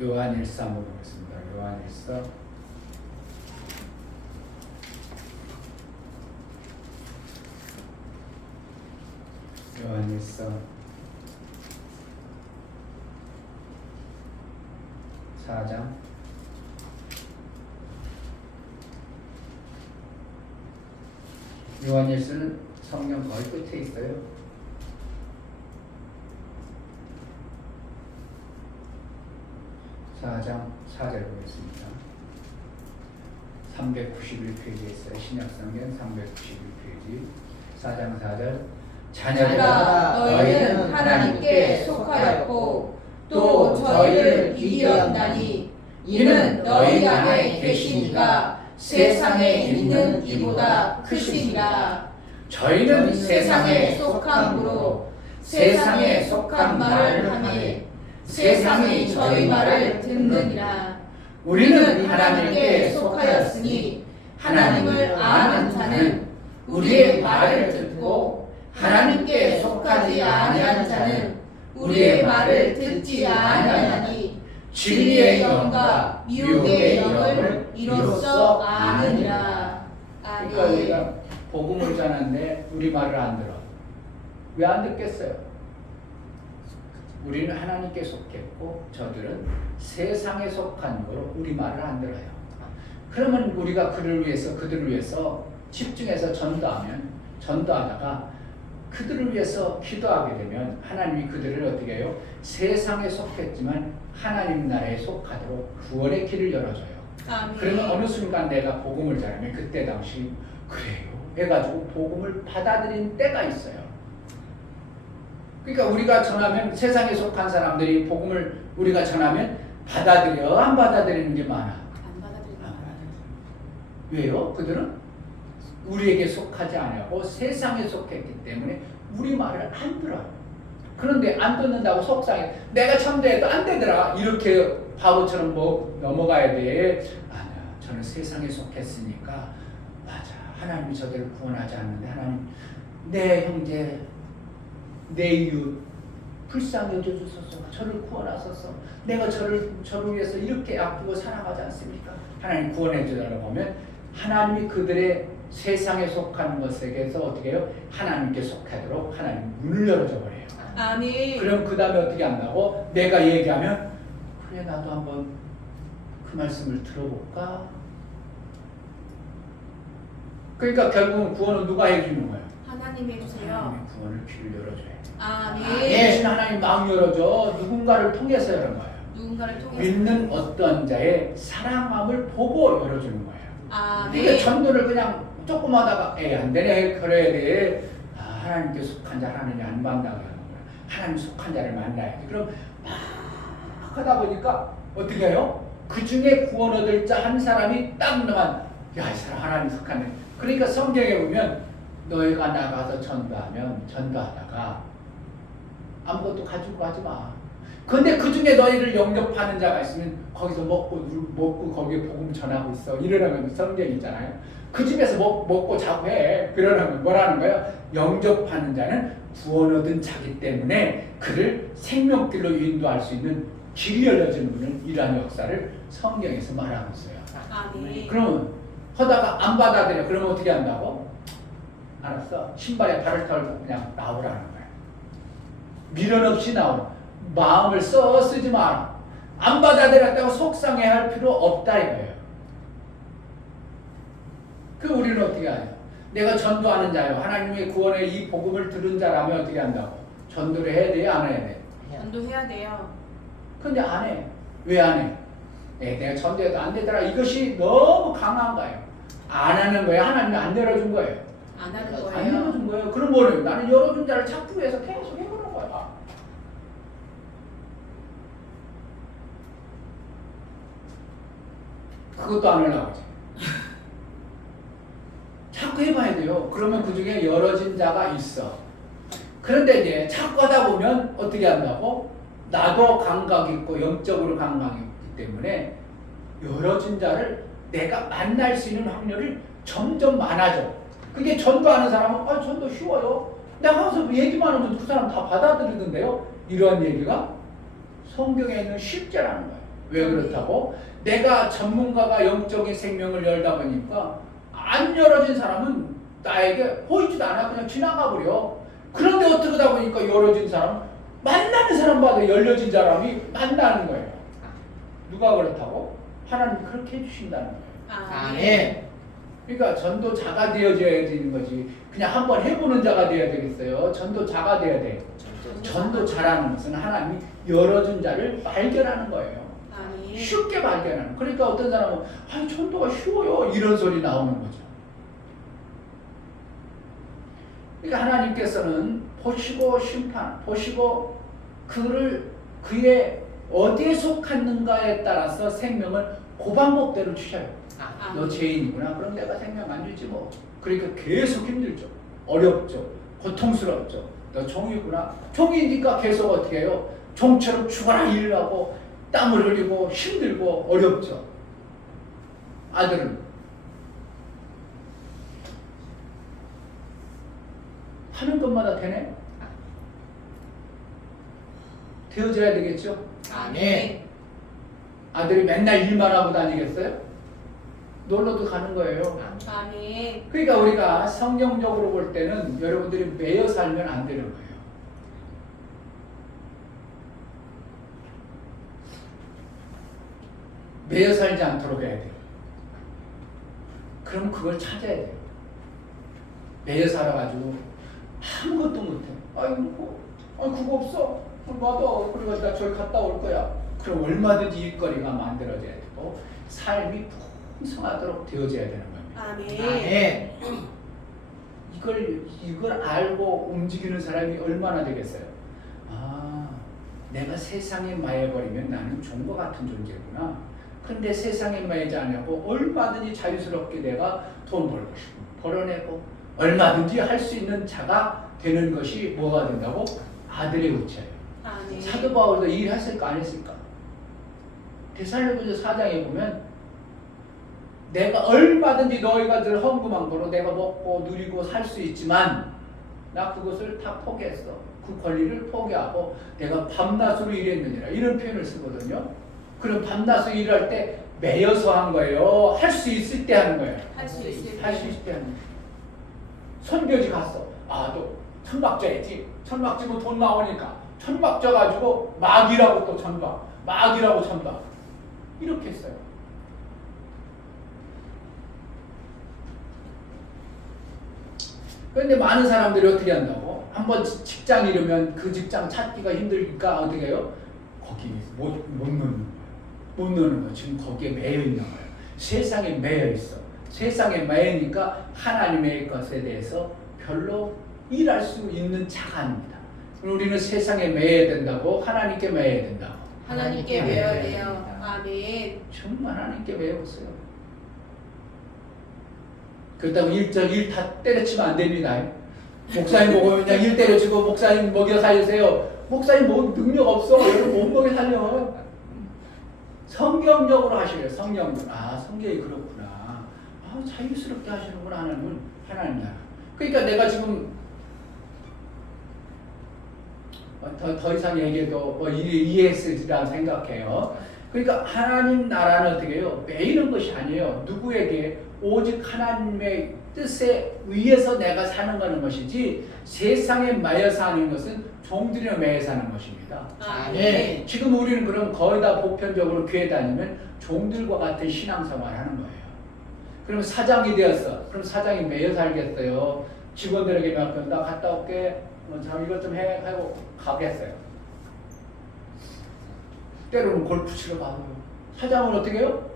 요한일서 한번 보겠습니다. 요한일서 4장 요한일서는 성경 거의 끝에 있어요. (4장 4절) 보겠습니다. 391페이지에 있어요. 신약성경 391페이지 4장 4절. 자녀들아 너희는 하나님께 속하였고 또 저희를 이기었나니 이는 너희 안에 계신 이가 세상에 있는 이보다 크시니라. 저희는 세상에 속함으로 세상에 속한 말을 하매 세상이 저희 말을 듣느니라. 우리는 하나님께 속하였으니 하나님을 아는 자는 우리의 말을 듣고 하나님께 속하지 아니한 자는 우리의 말을 듣지 아니하니 진리의 영과 미혹의 영을 이로써 아느니라. 그러니까 우리가 복음을 전하는데 우리 말을 안 들어. 왜 안 듣겠어요? 우리는 하나님께 속했고 저들은 세상에 속한 거로 우리 말을 안 들어요. 그러면 우리가 그들을 위해서 집중해서 전도하다가 그들을 위해서 기도하게 되면 하나님이 그들을 어떻게 해요? 세상에 속했지만 하나님 나라에 속하도록 구원의 길을 열어줘요. 아멘. 그러면 어느 순간 내가 복음을 전하면 그때 당시 그래요 해가지고 복음을 받아들인 때가 있어요. 그러니까 우리가 전하면 세상에 속한 사람들이 복음을 우리가 전하면 받아들여 안 받아들이는 게 많아. 안 받아들이는 왜요? 그들은 우리에게 속하지 않고 세상에 속했기 때문에 우리 말을 안 들어요. 그런데 안 듣는다고 속상해. 내가 참되해도 안 되더라. 이렇게 바보처럼 뭐 넘어가야 돼. 아니야. 저는 세상에 속했으니까 맞아. 하나님이 저들을 구원하지 않는데 하나님 내 형제 내 이웃 불쌍히 여겨주소서. 저를 구원하소서. 내가 저를 위해서 이렇게 아끼고 사랑하지 않습니까? 하나님 구원해 주라고 하면 하나님이 그들의 세상에 속한 것에게서 어떻게 해요? 하나님께 속하도록 하나님 문을 열어줘 버려요. 아멘. 그럼 그 다음에 어떻게 한다고? 내가 얘기하면 그래 나도 한번 그 말씀을 들어볼까? 그러니까 결국은 구원은 누가 해주는 거예요? 하나님이 해주세요. 하나님의 구원을 길을 열어줘야 돼. 아멘. 대신 하나님 마음 열어줘. 누군가를 통해서 여는 거예요. 누군가를 통해서 믿는 어떤 자의 사랑함을 보고 열어주는 거예요. 아멘. 그러니까 전도를 그냥 조금 하다가 에이 안 되네 그래야 돼. 하나님께 속한 자 하나님이 안 만나게 하는 거야. 하나님 속한 자를 만나야지. 그럼 막 하다 보니까 어떻게 해요? 그 중에 구원 얻을 자 한 사람이 딱 나만 야이 사람 하나님 속한 자. 그러니까 성경에 보면 너희가 나가서 전도하다가 아무것도 가지고 가지 마. 근데 그 중에 너희를 영접하는 자가 있으면 거기서 먹고 거기에 복음 전하고 있어. 이러라면 성경 있잖아요. 그 집에서 먹고 자고 해. 그러는 거 뭐라는 거예요? 영접하는 자는 구원 얻은 자기 때문에 그를 생명길로 인도할 수 있는 길이 열려지는 분은 이러한 역사를 성경에서 말하고 있어요. 아멘. 그러면 하다가 안 받아들여. 그러면 어떻게 한다고? 알았어. 신발에 발을 털고 그냥 나오라는 거야. 미련 없이 나오라. 마음을 쓰지 마라. 안 받아들였다고 속상해할 필요 없다 이거예요. 그 우리는 어떻게 하냐? 내가 전도하는 자요. 하나님의 구원의 이 복음을 들은 자라면 어떻게 한다고? 전도를 해야 돼요? 안 해야 돼? 전도해야 돼요. 근데 안 해. 왜 안 해? 내가 전도해도 안 되더라. 이것이 너무 강한 거예요. 안 하는 거예요. 하나님이 안 열어준 거예요. 안 하는 안 거예요. 열어준 거예요. 그럼 뭐래요? 나는 열어준 자를 찾기 위해서 계속 해보는 거야. 그것도 안 하려고 하지. 자꾸 해봐야 돼요. 그러면 그 중에 열어진 자가 있어. 그런데 이제 자꾸 하다 보면 어떻게 한다고? 나도 감각 있고 영적으로 감각이 있기 때문에 열어진 자를 내가 만날 수 있는 확률이 점점 많아져. 그게 전도하는 사람은 전도 쉬워요. 내가 가서 얘기만 하면 그 사람 다 받아들이던데요. 이러한 얘기가 성경에 있는 실제라는 거예요. 왜 그렇다고? 내가 전문가가 영적인 생명을 열다 보니까 안 열어진 사람은 나에게 보이지도 않아. 그냥 지나가 버려. 그런데 어떻게 하다 보니까 열어진 사람, 만나는 사람마다 열려진 사람이 만나는 거예요. 누가 그렇다고? 하나님이 그렇게 해주신다는 거예요. 아멘. 그러니까 전도자가 되어져야 되는 거지. 그냥 한번 해보는 자가 되어야 되겠어요. 전도자가 되어야 돼. 전도자라는 것은 하나님이 열어준 자를 발견하는 거예요. 아멘. 쉽게 발견하는. 그러니까 어떤 사람은 전도가 쉬워요. 이런 소리 나오는 거죠. 그러니까 하나님께서는 보시고 심판, 보시고 그의 어디에 속했는가에 따라서 생명을 그 방법대로 주셔요. 너 죄인이구나. 그럼 내가 생명 안 주지 뭐. 그러니까 계속 힘들죠. 어렵죠. 고통스럽죠. 너 종이구나. 종이니까 계속 어떻게 해요? 종처럼 죽어라 일하고 땀을 흘리고 힘들고 어렵죠. 아들은 하는 것마다 되네? 되어져야 되겠죠? 아멘. 아들이 맨날 일만 하고 다니겠어요? 놀러도 가는 거예요. 아멘. 그러니까 우리가 성경적으로 볼 때는 여러분들이 매여 살면 안 되는 거예요. 매여 살지 않도록 해야 돼요. 그럼 그걸 찾아야 돼요. 매여 살아가지고 아무것도 못해. 그거 없어. 나도 그리고 나 저기 갔다 올 거야. 그럼 얼마든지 일거리가 만들어져야 되고 삶이 풍성하도록 되어져야 되는 겁니다. 아멘. 이걸 알고 움직이는 사람이 얼마나 되겠어요? 내가 세상에 마여버리면 나는 종과 같은 존재구나. 근데 세상에 마이지 않냐고 얼마든지 자유스럽게 내가 돈 벌고 싶으면 벌어내고 얼마든지 할 수 있는 자가 되는 것이 뭐가 된다고? 아들의 의체예요. 아멘. 사도 바울도 일했을까 안 했을까? 데살로니가 4장에 보면 내가 얼마든지 너희가들 헌금한 거로 내가 먹고 누리고 살 수 있지만 나 그것을 다 포기했어. 그 권리를 포기하고 내가 밤낮으로 일했느니라 이런 표현을 쓰거든요. 그럼 밤낮으로 일할 때 매여서 한 거예요. 할 수 있을 때 하는 거예요. 할 수 있을 때. 할 수 있을 때 하는 거예요. 선교지 갔어. 또 천막자야지. 천막지면 돈 나오니까 천막자 가지고 막이라고 또 천막, 막이라고 천막 이렇게 했어요. 그런데 많은 사람들이 어떻게 한다고? 한번 직장 잃으면 그 직장 찾기가 힘들니까 어떻게 해요? 거기 못 넣는 거예요. 못 넣는 거. 지금 거기에 매여 있는 거예요. 세상에 매여 있어. 세상에 매이니까 하나님의 것에 대해서 별로 일할 수 있는 자가 아닙니다. 우리는 세상에 매여야 된다고 하나님께 매여야 된다고. 하나님께 매여야 돼요. 아멘. 정말 하나님께 매여보세요. 그렇다고 일 다 때려치면 안 됩니다. 목사님 보고 그냥 일 때려치고 목사님 먹여 살리세요. 목사님 뭐 능력 없어. 여러분 못 먹여 살려. 성경적으로 하시래요. 성경적으로. 성경이 그렇구나. 자유스럽게 하시는구나. 하나님은 하나님 나라. 그러니까 내가 지금 더 이상 얘기해도 이해했으리라 생각해요. 그러니까 하나님 나라는 어떻게 해요? 매이는 것이 아니에요. 누구에게? 오직 하나님의 뜻에 의해서 내가 사는 것이지 세상에 매여 사는 것은 종들에 매여 사는 것입니다. 아멘. 지금 우리는 그럼 거의 다 보편적으로 교회 다니면 종들과 같은 신앙생활 하는 거예요. 그러면 사장이 되었어. 그럼 사장이 매여 살겠어요. 직원들에게 맡겨 나 갔다 올게. 참 이것 좀 해 하고 가겠어요. 때로는 골프 치러 가고요. 사장은 어떻게 해요?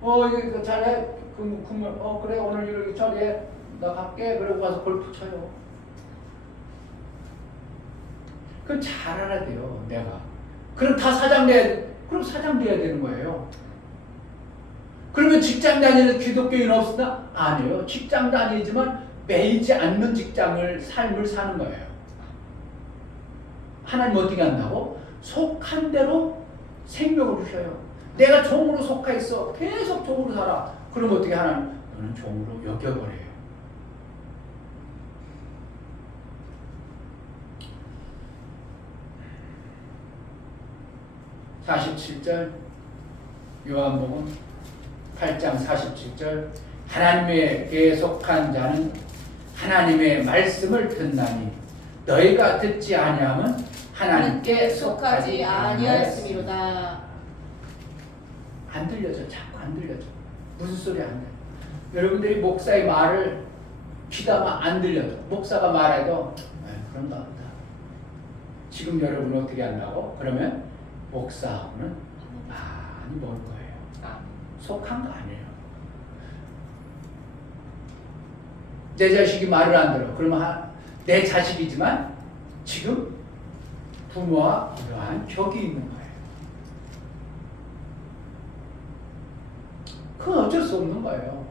이거 잘해. 그래 오늘 이렇게 처리해. 나 갈게. 그러고 가서 골프 쳐요. 그럼 잘 알아야 돼요. 내가. 그럼 다 사장 그럼 사장 돼야 되는 거예요. 그러면 직장 다니는 기독교인 없으나? 아니에요. 직장 다니지만 매이지 않는 삶을 사는 거예요. 하나님 어떻게 한다고? 속한 대로 생명을 주셔요. 내가 종으로 속해 있어. 계속 종으로 살아. 그럼 어떻게 하나님? 너는 종으로 여겨버려요. (47절) 요한복음 8장 47절 하나님에게 속한 자는 하나님의 말씀을 듣나니 너희가 듣지 아니하면 하나님께 속하지 아니하였음이로다. 안 들려져. 자꾸 안 들려져. 무슨 소리 안 들려. 여러분들이 목사의 말을 귀담아 안 들려져. 목사가 말해도 그런가 보다. 지금 여러분 어떻게 한다고? 그러면 목사하고는 많이 멀 거예요. 속한 거 아니에요. 내 자식이 말을 안 들어. 그러면 내 자식이지만 지금 부모와 이러한 벽이 있는 거예요. 그건 어쩔 수 없는 거예요.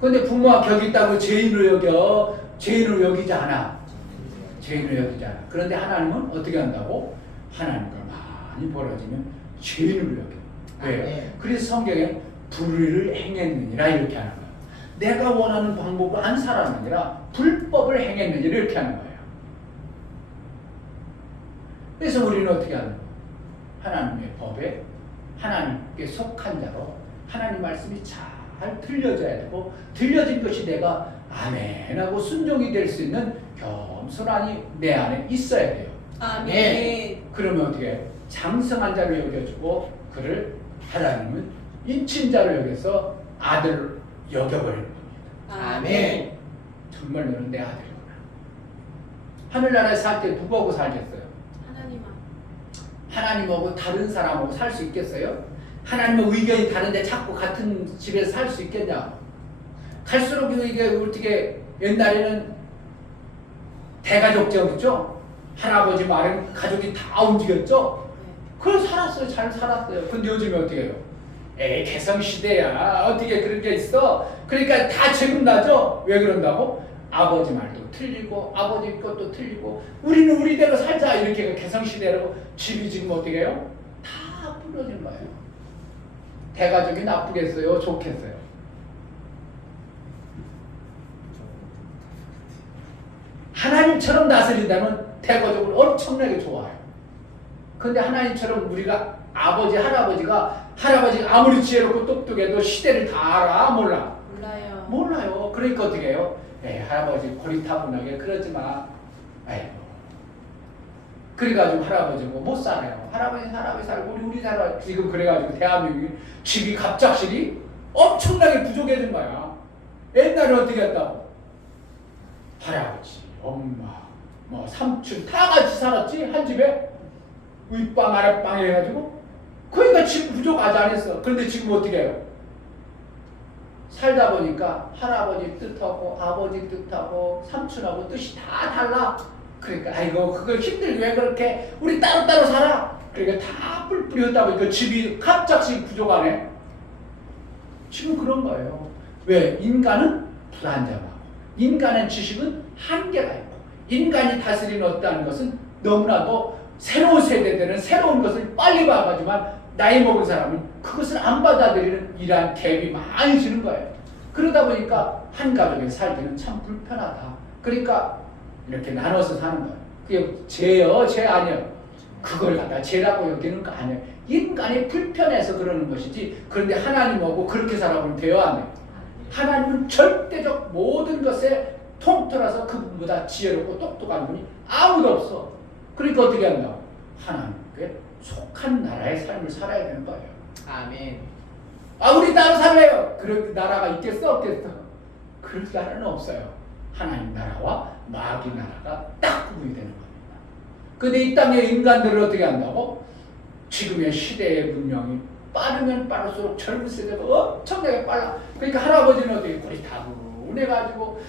그런데 부모와 벽이 있다고 죄인으로 여기지 않아. 죄인으로 여기지 않아. 그런데 하나님은 어떻게 한다고? 하나님과 많이 벌어지면 죄인으로 여겨. 왜요? 그래서 성경에 불의를 행했느니라 이렇게 하는 거예요. 내가 원하는 방법으로 안 살았느니라 불법을 행했느니라 이렇게 하는 거예요. 그래서 우리는 어떻게 하는 거예요? 하나님의 법에 하나님께 속한 자로 하나님 말씀이 잘 들려져야 되고 들려진 것이 내가 아멘하고 순종이 될 수 있는 겸손함이 내 안에 있어야 돼요. 아멘. 그러면 어떻게 해요? 장성한 자를 여겨주고 그를 하나님은 인친자로 여겨서 아들을 여겨버리는 겁니다. 아멘. 정말 너는 내 아들이구나. 하늘나라에 살 때 누구하고 살겠어요? 하나님하고 다른 사람하고 살 수 있겠어요? 하나님의 의견이 다른데 자꾸 같은 집에서 살 수 있겠냐? 갈수록 이게 어떻게 옛날에는 대가족제였죠? 할아버지 말은 가족이 다 움직였죠? 그걸 살았어요. 잘 살았어요. 근데 요즘에 어떻게 해요? 개성시대야. 어떻게 그런 게 있어? 그러니까 다 책임나죠? 왜 그런다고? 아버지 말도 틀리고 아버지 것도 틀리고 우리는 우리대로 살자 이렇게 개성시대라고 집이 지금 어떻게 해요? 다 부러진 거예요. 대가족이 나쁘겠어요? 좋겠어요? 하나님처럼 다스린다면 대가족을 엄청나게 좋아해요. 근데 하나님처럼 우리가 할아버지가 아무리 지혜롭고 똑똑해도 시대를 다 알아? 몰라? 몰라요. 그러니까 어떻게 해요? 할아버지 고리타분하게 그러지 마. 아이고. 그래가지고 할아버지고 못 살아요. 할아버지 살고 우리 살아. 지금 그래가지고 대한민국이 집이 갑작스레 엄청나게 부족해진 거야. 옛날에 어떻게 했다고? 할아버지, 엄마, 삼촌 다 같이 살았지 한 집에 윗방 아랫방 해가지고 그러니까 집 부족하지 않았어. 그런데 지금 어떻게 해요? 살다 보니까 할아버지 뜻하고 아버지 뜻하고 삼촌하고 뜻이 다 달라. 그러니까 아이고 그걸 힘들게 왜 그렇게 우리 따로따로 살아. 그러니까 다 뿔뿔이 흩다 보니까 집이 갑자기 부족하네. 지금 그런 거예요. 왜? 인간은 불안정하고 인간의 지식은 한계가 있고 인간이 다스리는 어떠한 것은 너무나도 새로운 세대들은 새로운 것을 빨리 봐가지만 나이 먹은 사람은 그것을 안 받아들이는 이러한 갭이 많이 지는 거예요. 그러다 보니까 한 가족에 살기는 참 불편하다. 그러니까 이렇게 나눠서 사는 거예요. 그게 죄요, 죄 아니에요. 그걸 갖다 죄라고 여기는 거 아니에요. 인간이 불편해서 그러는 것이지. 그런데 하나님하고 그렇게 살아보면 돼요, 안 돼요? 하나님은 절대적 모든 것에 통틀어서 그분보다 지혜롭고 똑똑한 분이 아무도 없어. 그러니까 어떻게 한다? 하나님께 속한 나라의 삶을 살아야 되는 거예요. 아멘. 아, 우리 따로 살래요. 그런 나라가 있겠어, 없겠어? 그런 나라는 없어요. 하나님 나라와 마귀 나라가 딱 구분이 되는 겁니다. 근데 이 땅의 인간들을 어떻게 한다고? 지금의 시대의 문명이 빠르면 빠를수록 젊은 세대가 엄청나게 빨라. 그러니까 할아버지는 어떻게 꼬리 다분해가지고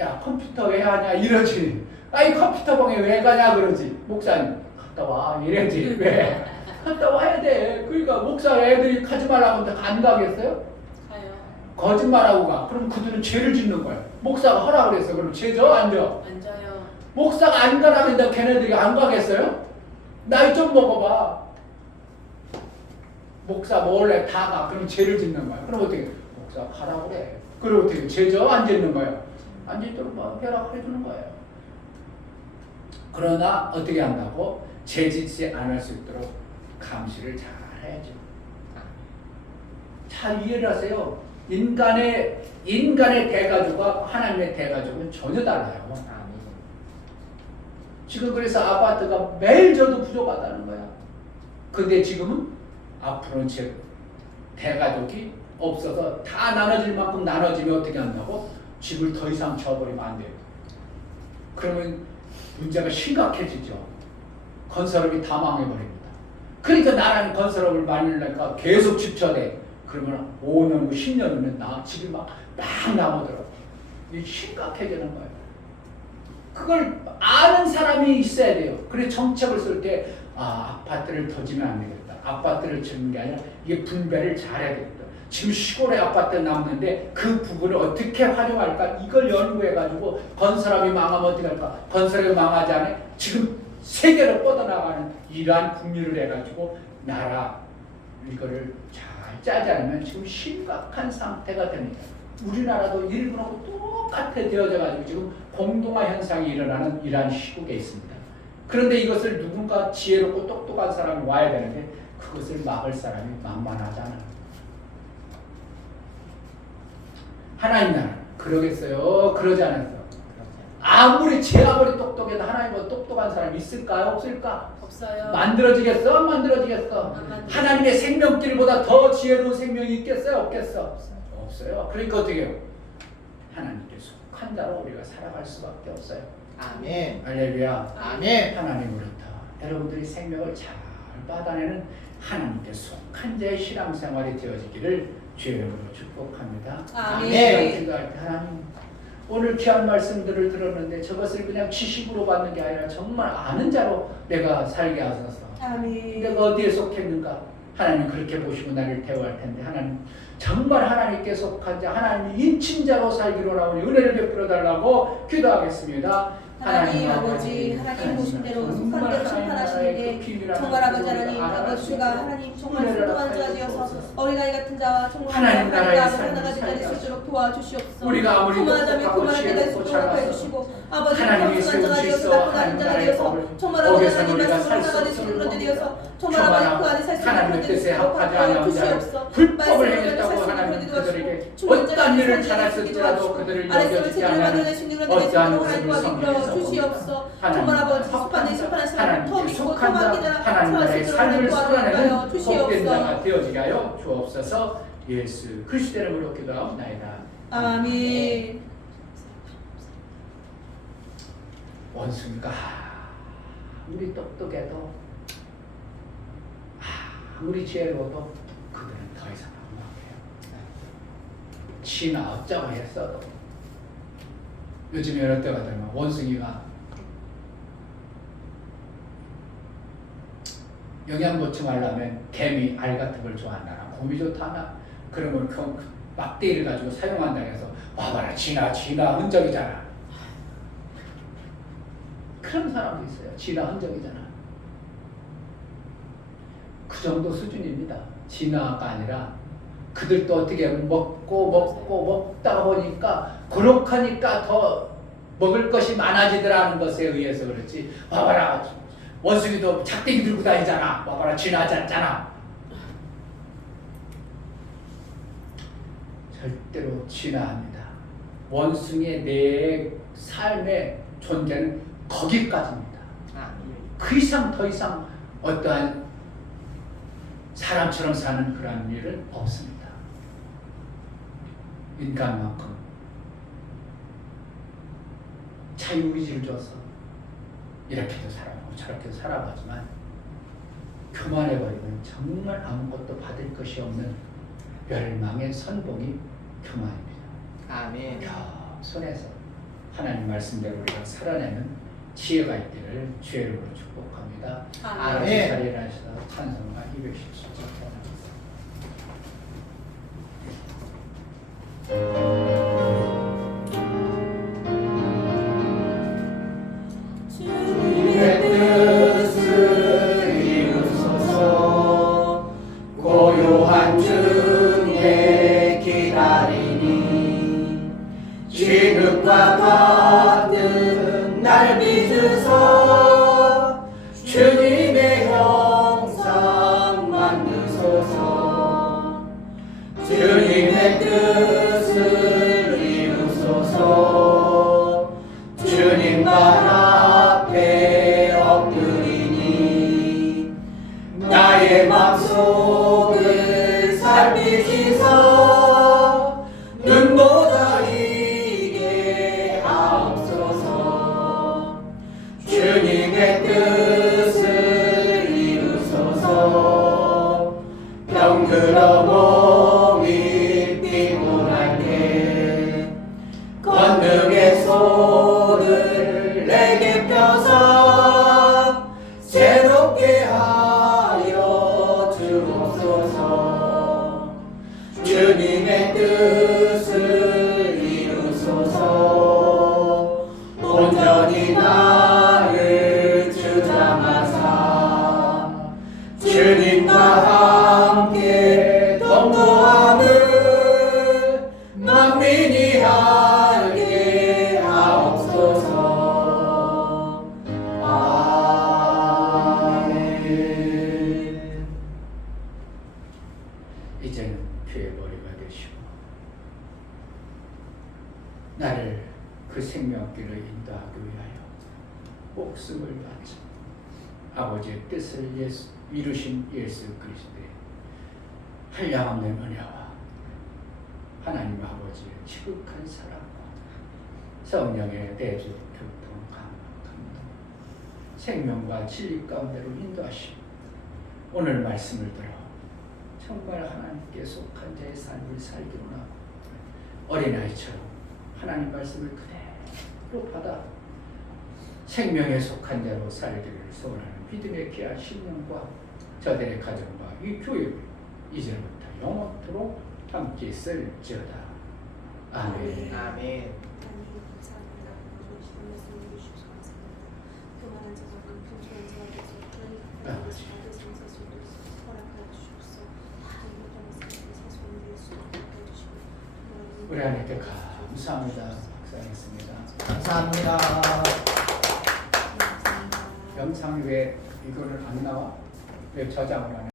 야, 컴퓨터 왜 하냐 이러지. 아이, 컴퓨터 방에 왜 가냐 그러지. 목사님 갔다 와 이래지. 왜? 갔다 와야 돼. 그러니까 목사 애들이 가지 말라고 하는데 안 가겠어요? 가요. 거짓말하고 가. 그럼 그들은 죄를 짓는 거야. 목사가 하라 그랬어. 그럼 죄죠? 안 져? 앉아요. 목사가 안 가라는데 걔네들이 안 가겠어요? 나이 좀 먹어봐. 목사 몰래 다 가. 그럼 죄를 짓는 거야. 그럼 어떻게? 목사 가라 그래. 그럼 어떻게? 죄죠? 안 짓는 거야. 안 짓도록 뭐 허락해 주는 거예요. 그러나 어떻게 한다고? 죄 짓지 않을 수 있도록 감시를 잘 해야죠. 잘 이해를 하세요. 인간의 대가족과 하나님의 대가족은 전혀 달라요. 아멘. 지금 그래서 아파트가 매일 져도 부족하다는 거야. 근데 지금은 앞으로는 제 대가족이 없어서 다 나눠질 만큼 나눠지면 어떻게 한다고? 집을 더 이상 지어버리면 안 돼요. 그러면 문제가 심각해지죠. 건설업이 다 망해버립니다. 그러니까 나라는 건설업을 만들려니까 계속 집 쳐대. 그러면 5년 후 10년 후면 집이 막 나오더라고. 이게 심각해지는 거예요. 그걸 아는 사람이 있어야 돼요. 그래서 정책을 쓸 때 아파트를 더 지면 안 되겠다. 아파트를 짓는 게 아니라 이게 분배를 잘해야 되겠다. 지금 시골에 아파트 남는데 그 부분을 어떻게 활용할까? 이걸 연구해가지고 건설업이 망하면 어떻게 할까? 건설업이 망하지 않아? 지금 세계로 뻗어나가는 이러한 국리를 해가지고 나라 이거를 잘 짜지 않으면 지금 심각한 상태가 됩니다. 우리나라도 일본하고 똑같아 되어져가지고 지금 공동화 현상이 일어나는 이러한 시국에 있습니다. 그런데 이것을 누군가 지혜롭고 똑똑한 사람이 와야 되는데 그것을 막을 사람이 만만하잖아요. 하나님 나라 그러겠어요? 그러지 않았어요. 아무리 제 아무리 똑똑해도 하나님보다 똑똑한 사람이 있을까요? 없을까? 없어요. 만들어지겠어? 안 만들어지겠어? 안 만들어지겠어요. 하나님의 생명길보다 더 지혜로운 생명이 있겠어요? 없겠어? 없어요. 그러니까 어떻게 해요? 하나님께 속한 자로 우리가 살아갈 수밖에 없어요. 아멘. 할렐루야. 아멘. 하나님으로부터 여러분들이 생명을 잘 받아내는 하나님께 속한 자의 신앙생활이 되어지기를 주의 이름으로 축복합니다. 아멘. 기도할 때 하나님 오늘 귀한 말씀들을 들었는데 저것을 그냥 지식으로 받는 게 아니라 정말 아는 자로 내가 살게 하소서. 아멘. 내가 어디에 속했는가? 하나님 그렇게 보시고 나를 대우할 텐데 하나님 정말 하나님께 속한 자 하나님 인친자로 살기로 나오니 은혜를 베풀어 달라고 기도하겠습니다. 하나님 아버지 하나님 보신 대로 속한 대로 심판하시는데 정말 아버지 하나님 아버지가 하나님 정말 순도한 자가 되어서 어린아이 같은 자와 정말 하나님 아버지 하나가 되게 수 있도록 도와주시옵소서. 그만하자면 그만할 때가 있도록 해주시고 아버지 겸손한 자가 되어서 나쁜 아닌 자가 되어서 정말 아버지 하나님 말씀을 하나가 되시는 그런 데 되어서 정말 아버지 그 안에 살 수 있는 그런 데 되시도록 하여 주시옵소서. 불법을 행했다고 하나님 그들에게 어떠한 일을 잘했을지라도 그들을 여겨지지 않는 어떠한 모습을 섬기면서 주시옵소서. 하나님 정말 아버지 심판하는 사람 더 믿고 더 하나님 맡기자 나라의 삶을 수련하는 복된 주시옵소서. 자가 되어지게 하여 주옵소서. 예수 그리스도의 이름으로 기도하옵나이다. 아멘. 원수가 아무리 똑똑해도 아무리 지혜로워도 그들은 더 이상 안 막혀요. 지나 어쩌고 했어도 요즘에 이럴 때가 되면 원숭이가 영양 보충하려면 개미 알 같은 걸 좋아한다나 곰이 좋다나 그러면 그 막대기를 가지고 사용한다 해서 봐봐라 지나 흔적이잖아. 그런 사람도 있어요. 진화 흔적이잖아. 그 정도 수준입니다. 진화가 아니라 그들도 어떻게 하면 먹다 보니까 거룩하니까 더 먹을 것이 많아지더라는 것에 의해서 그렇지. 봐봐라, 원숭이도 작대기 들고 다니잖아. 봐봐라, 쥐나지 않잖아. 절대로 진화합니다. 원숭이의 내 삶의 존재는 거기까지입니다. 아멘. 그 이상 더 이상 어떠한 사람처럼 사는 그런 일은 없습니다. 인간만큼 자유의지를 줘서 이렇게도 살아가고 저렇게도 살아가지만 교만해버리면 정말 아무것도 받을 것이 없는 멸망의 선봉이 교만입니다. 아멘. 손에서 하나님 말씀대로 우리가 살아내는 지혜가 있기를 주의 이름으로 축복합니다. 아멘. 자리에 일어나셔서 찬송가 217절 주님의 뜻을 이루소서. 고요한 중에 기다리니 진흙과 같은 날 빚으소. 주님의 형상 만드소서. 주님의 뜻을 이루소서. 주님 발 앞에 엎드리니 나의 맘속을 살피시소. 눈보다 이게 하옵소서. 주님의 뜻을 이루소서. 병들어 몸이 피곤할 때 권능의 손을 내게 펴서 새롭게 하여 주옵소서. 주님의 뜻을 이루소서. 온전히 나를 주장하사 주님과 함께 동거함을 만민이 알게 하옵소서. 아멘. 이제는 주의 머리가 되시고 나를 그 생명길을 인도하기 위하여 목숨을 바쳐 아버지의 뜻을 이루신 예수 그리스도의 한량없는 은혜와 하나님 아버지의 지극한 사랑과 성령의 내주 교통 감동 생명과 진리 가운데로 인도하시고 오늘 말씀을 들어 정말 하나님께 속한 자의 삶을 살기로 하고 어린아이처럼 하나님 말씀을 그대로 받아 생명에 속한 자로 살기를 소원하는 믿음의 귀한 신령과 저들의 가정과 이 교육을 이제부터 영원토록 함께 있을지어다. 아멘. 아멘. 우리 하나님께 감사합니다. 박사했습니다. 감사합니다. 영상 왜 이거를 안 나와? 왜 저장을 안 해?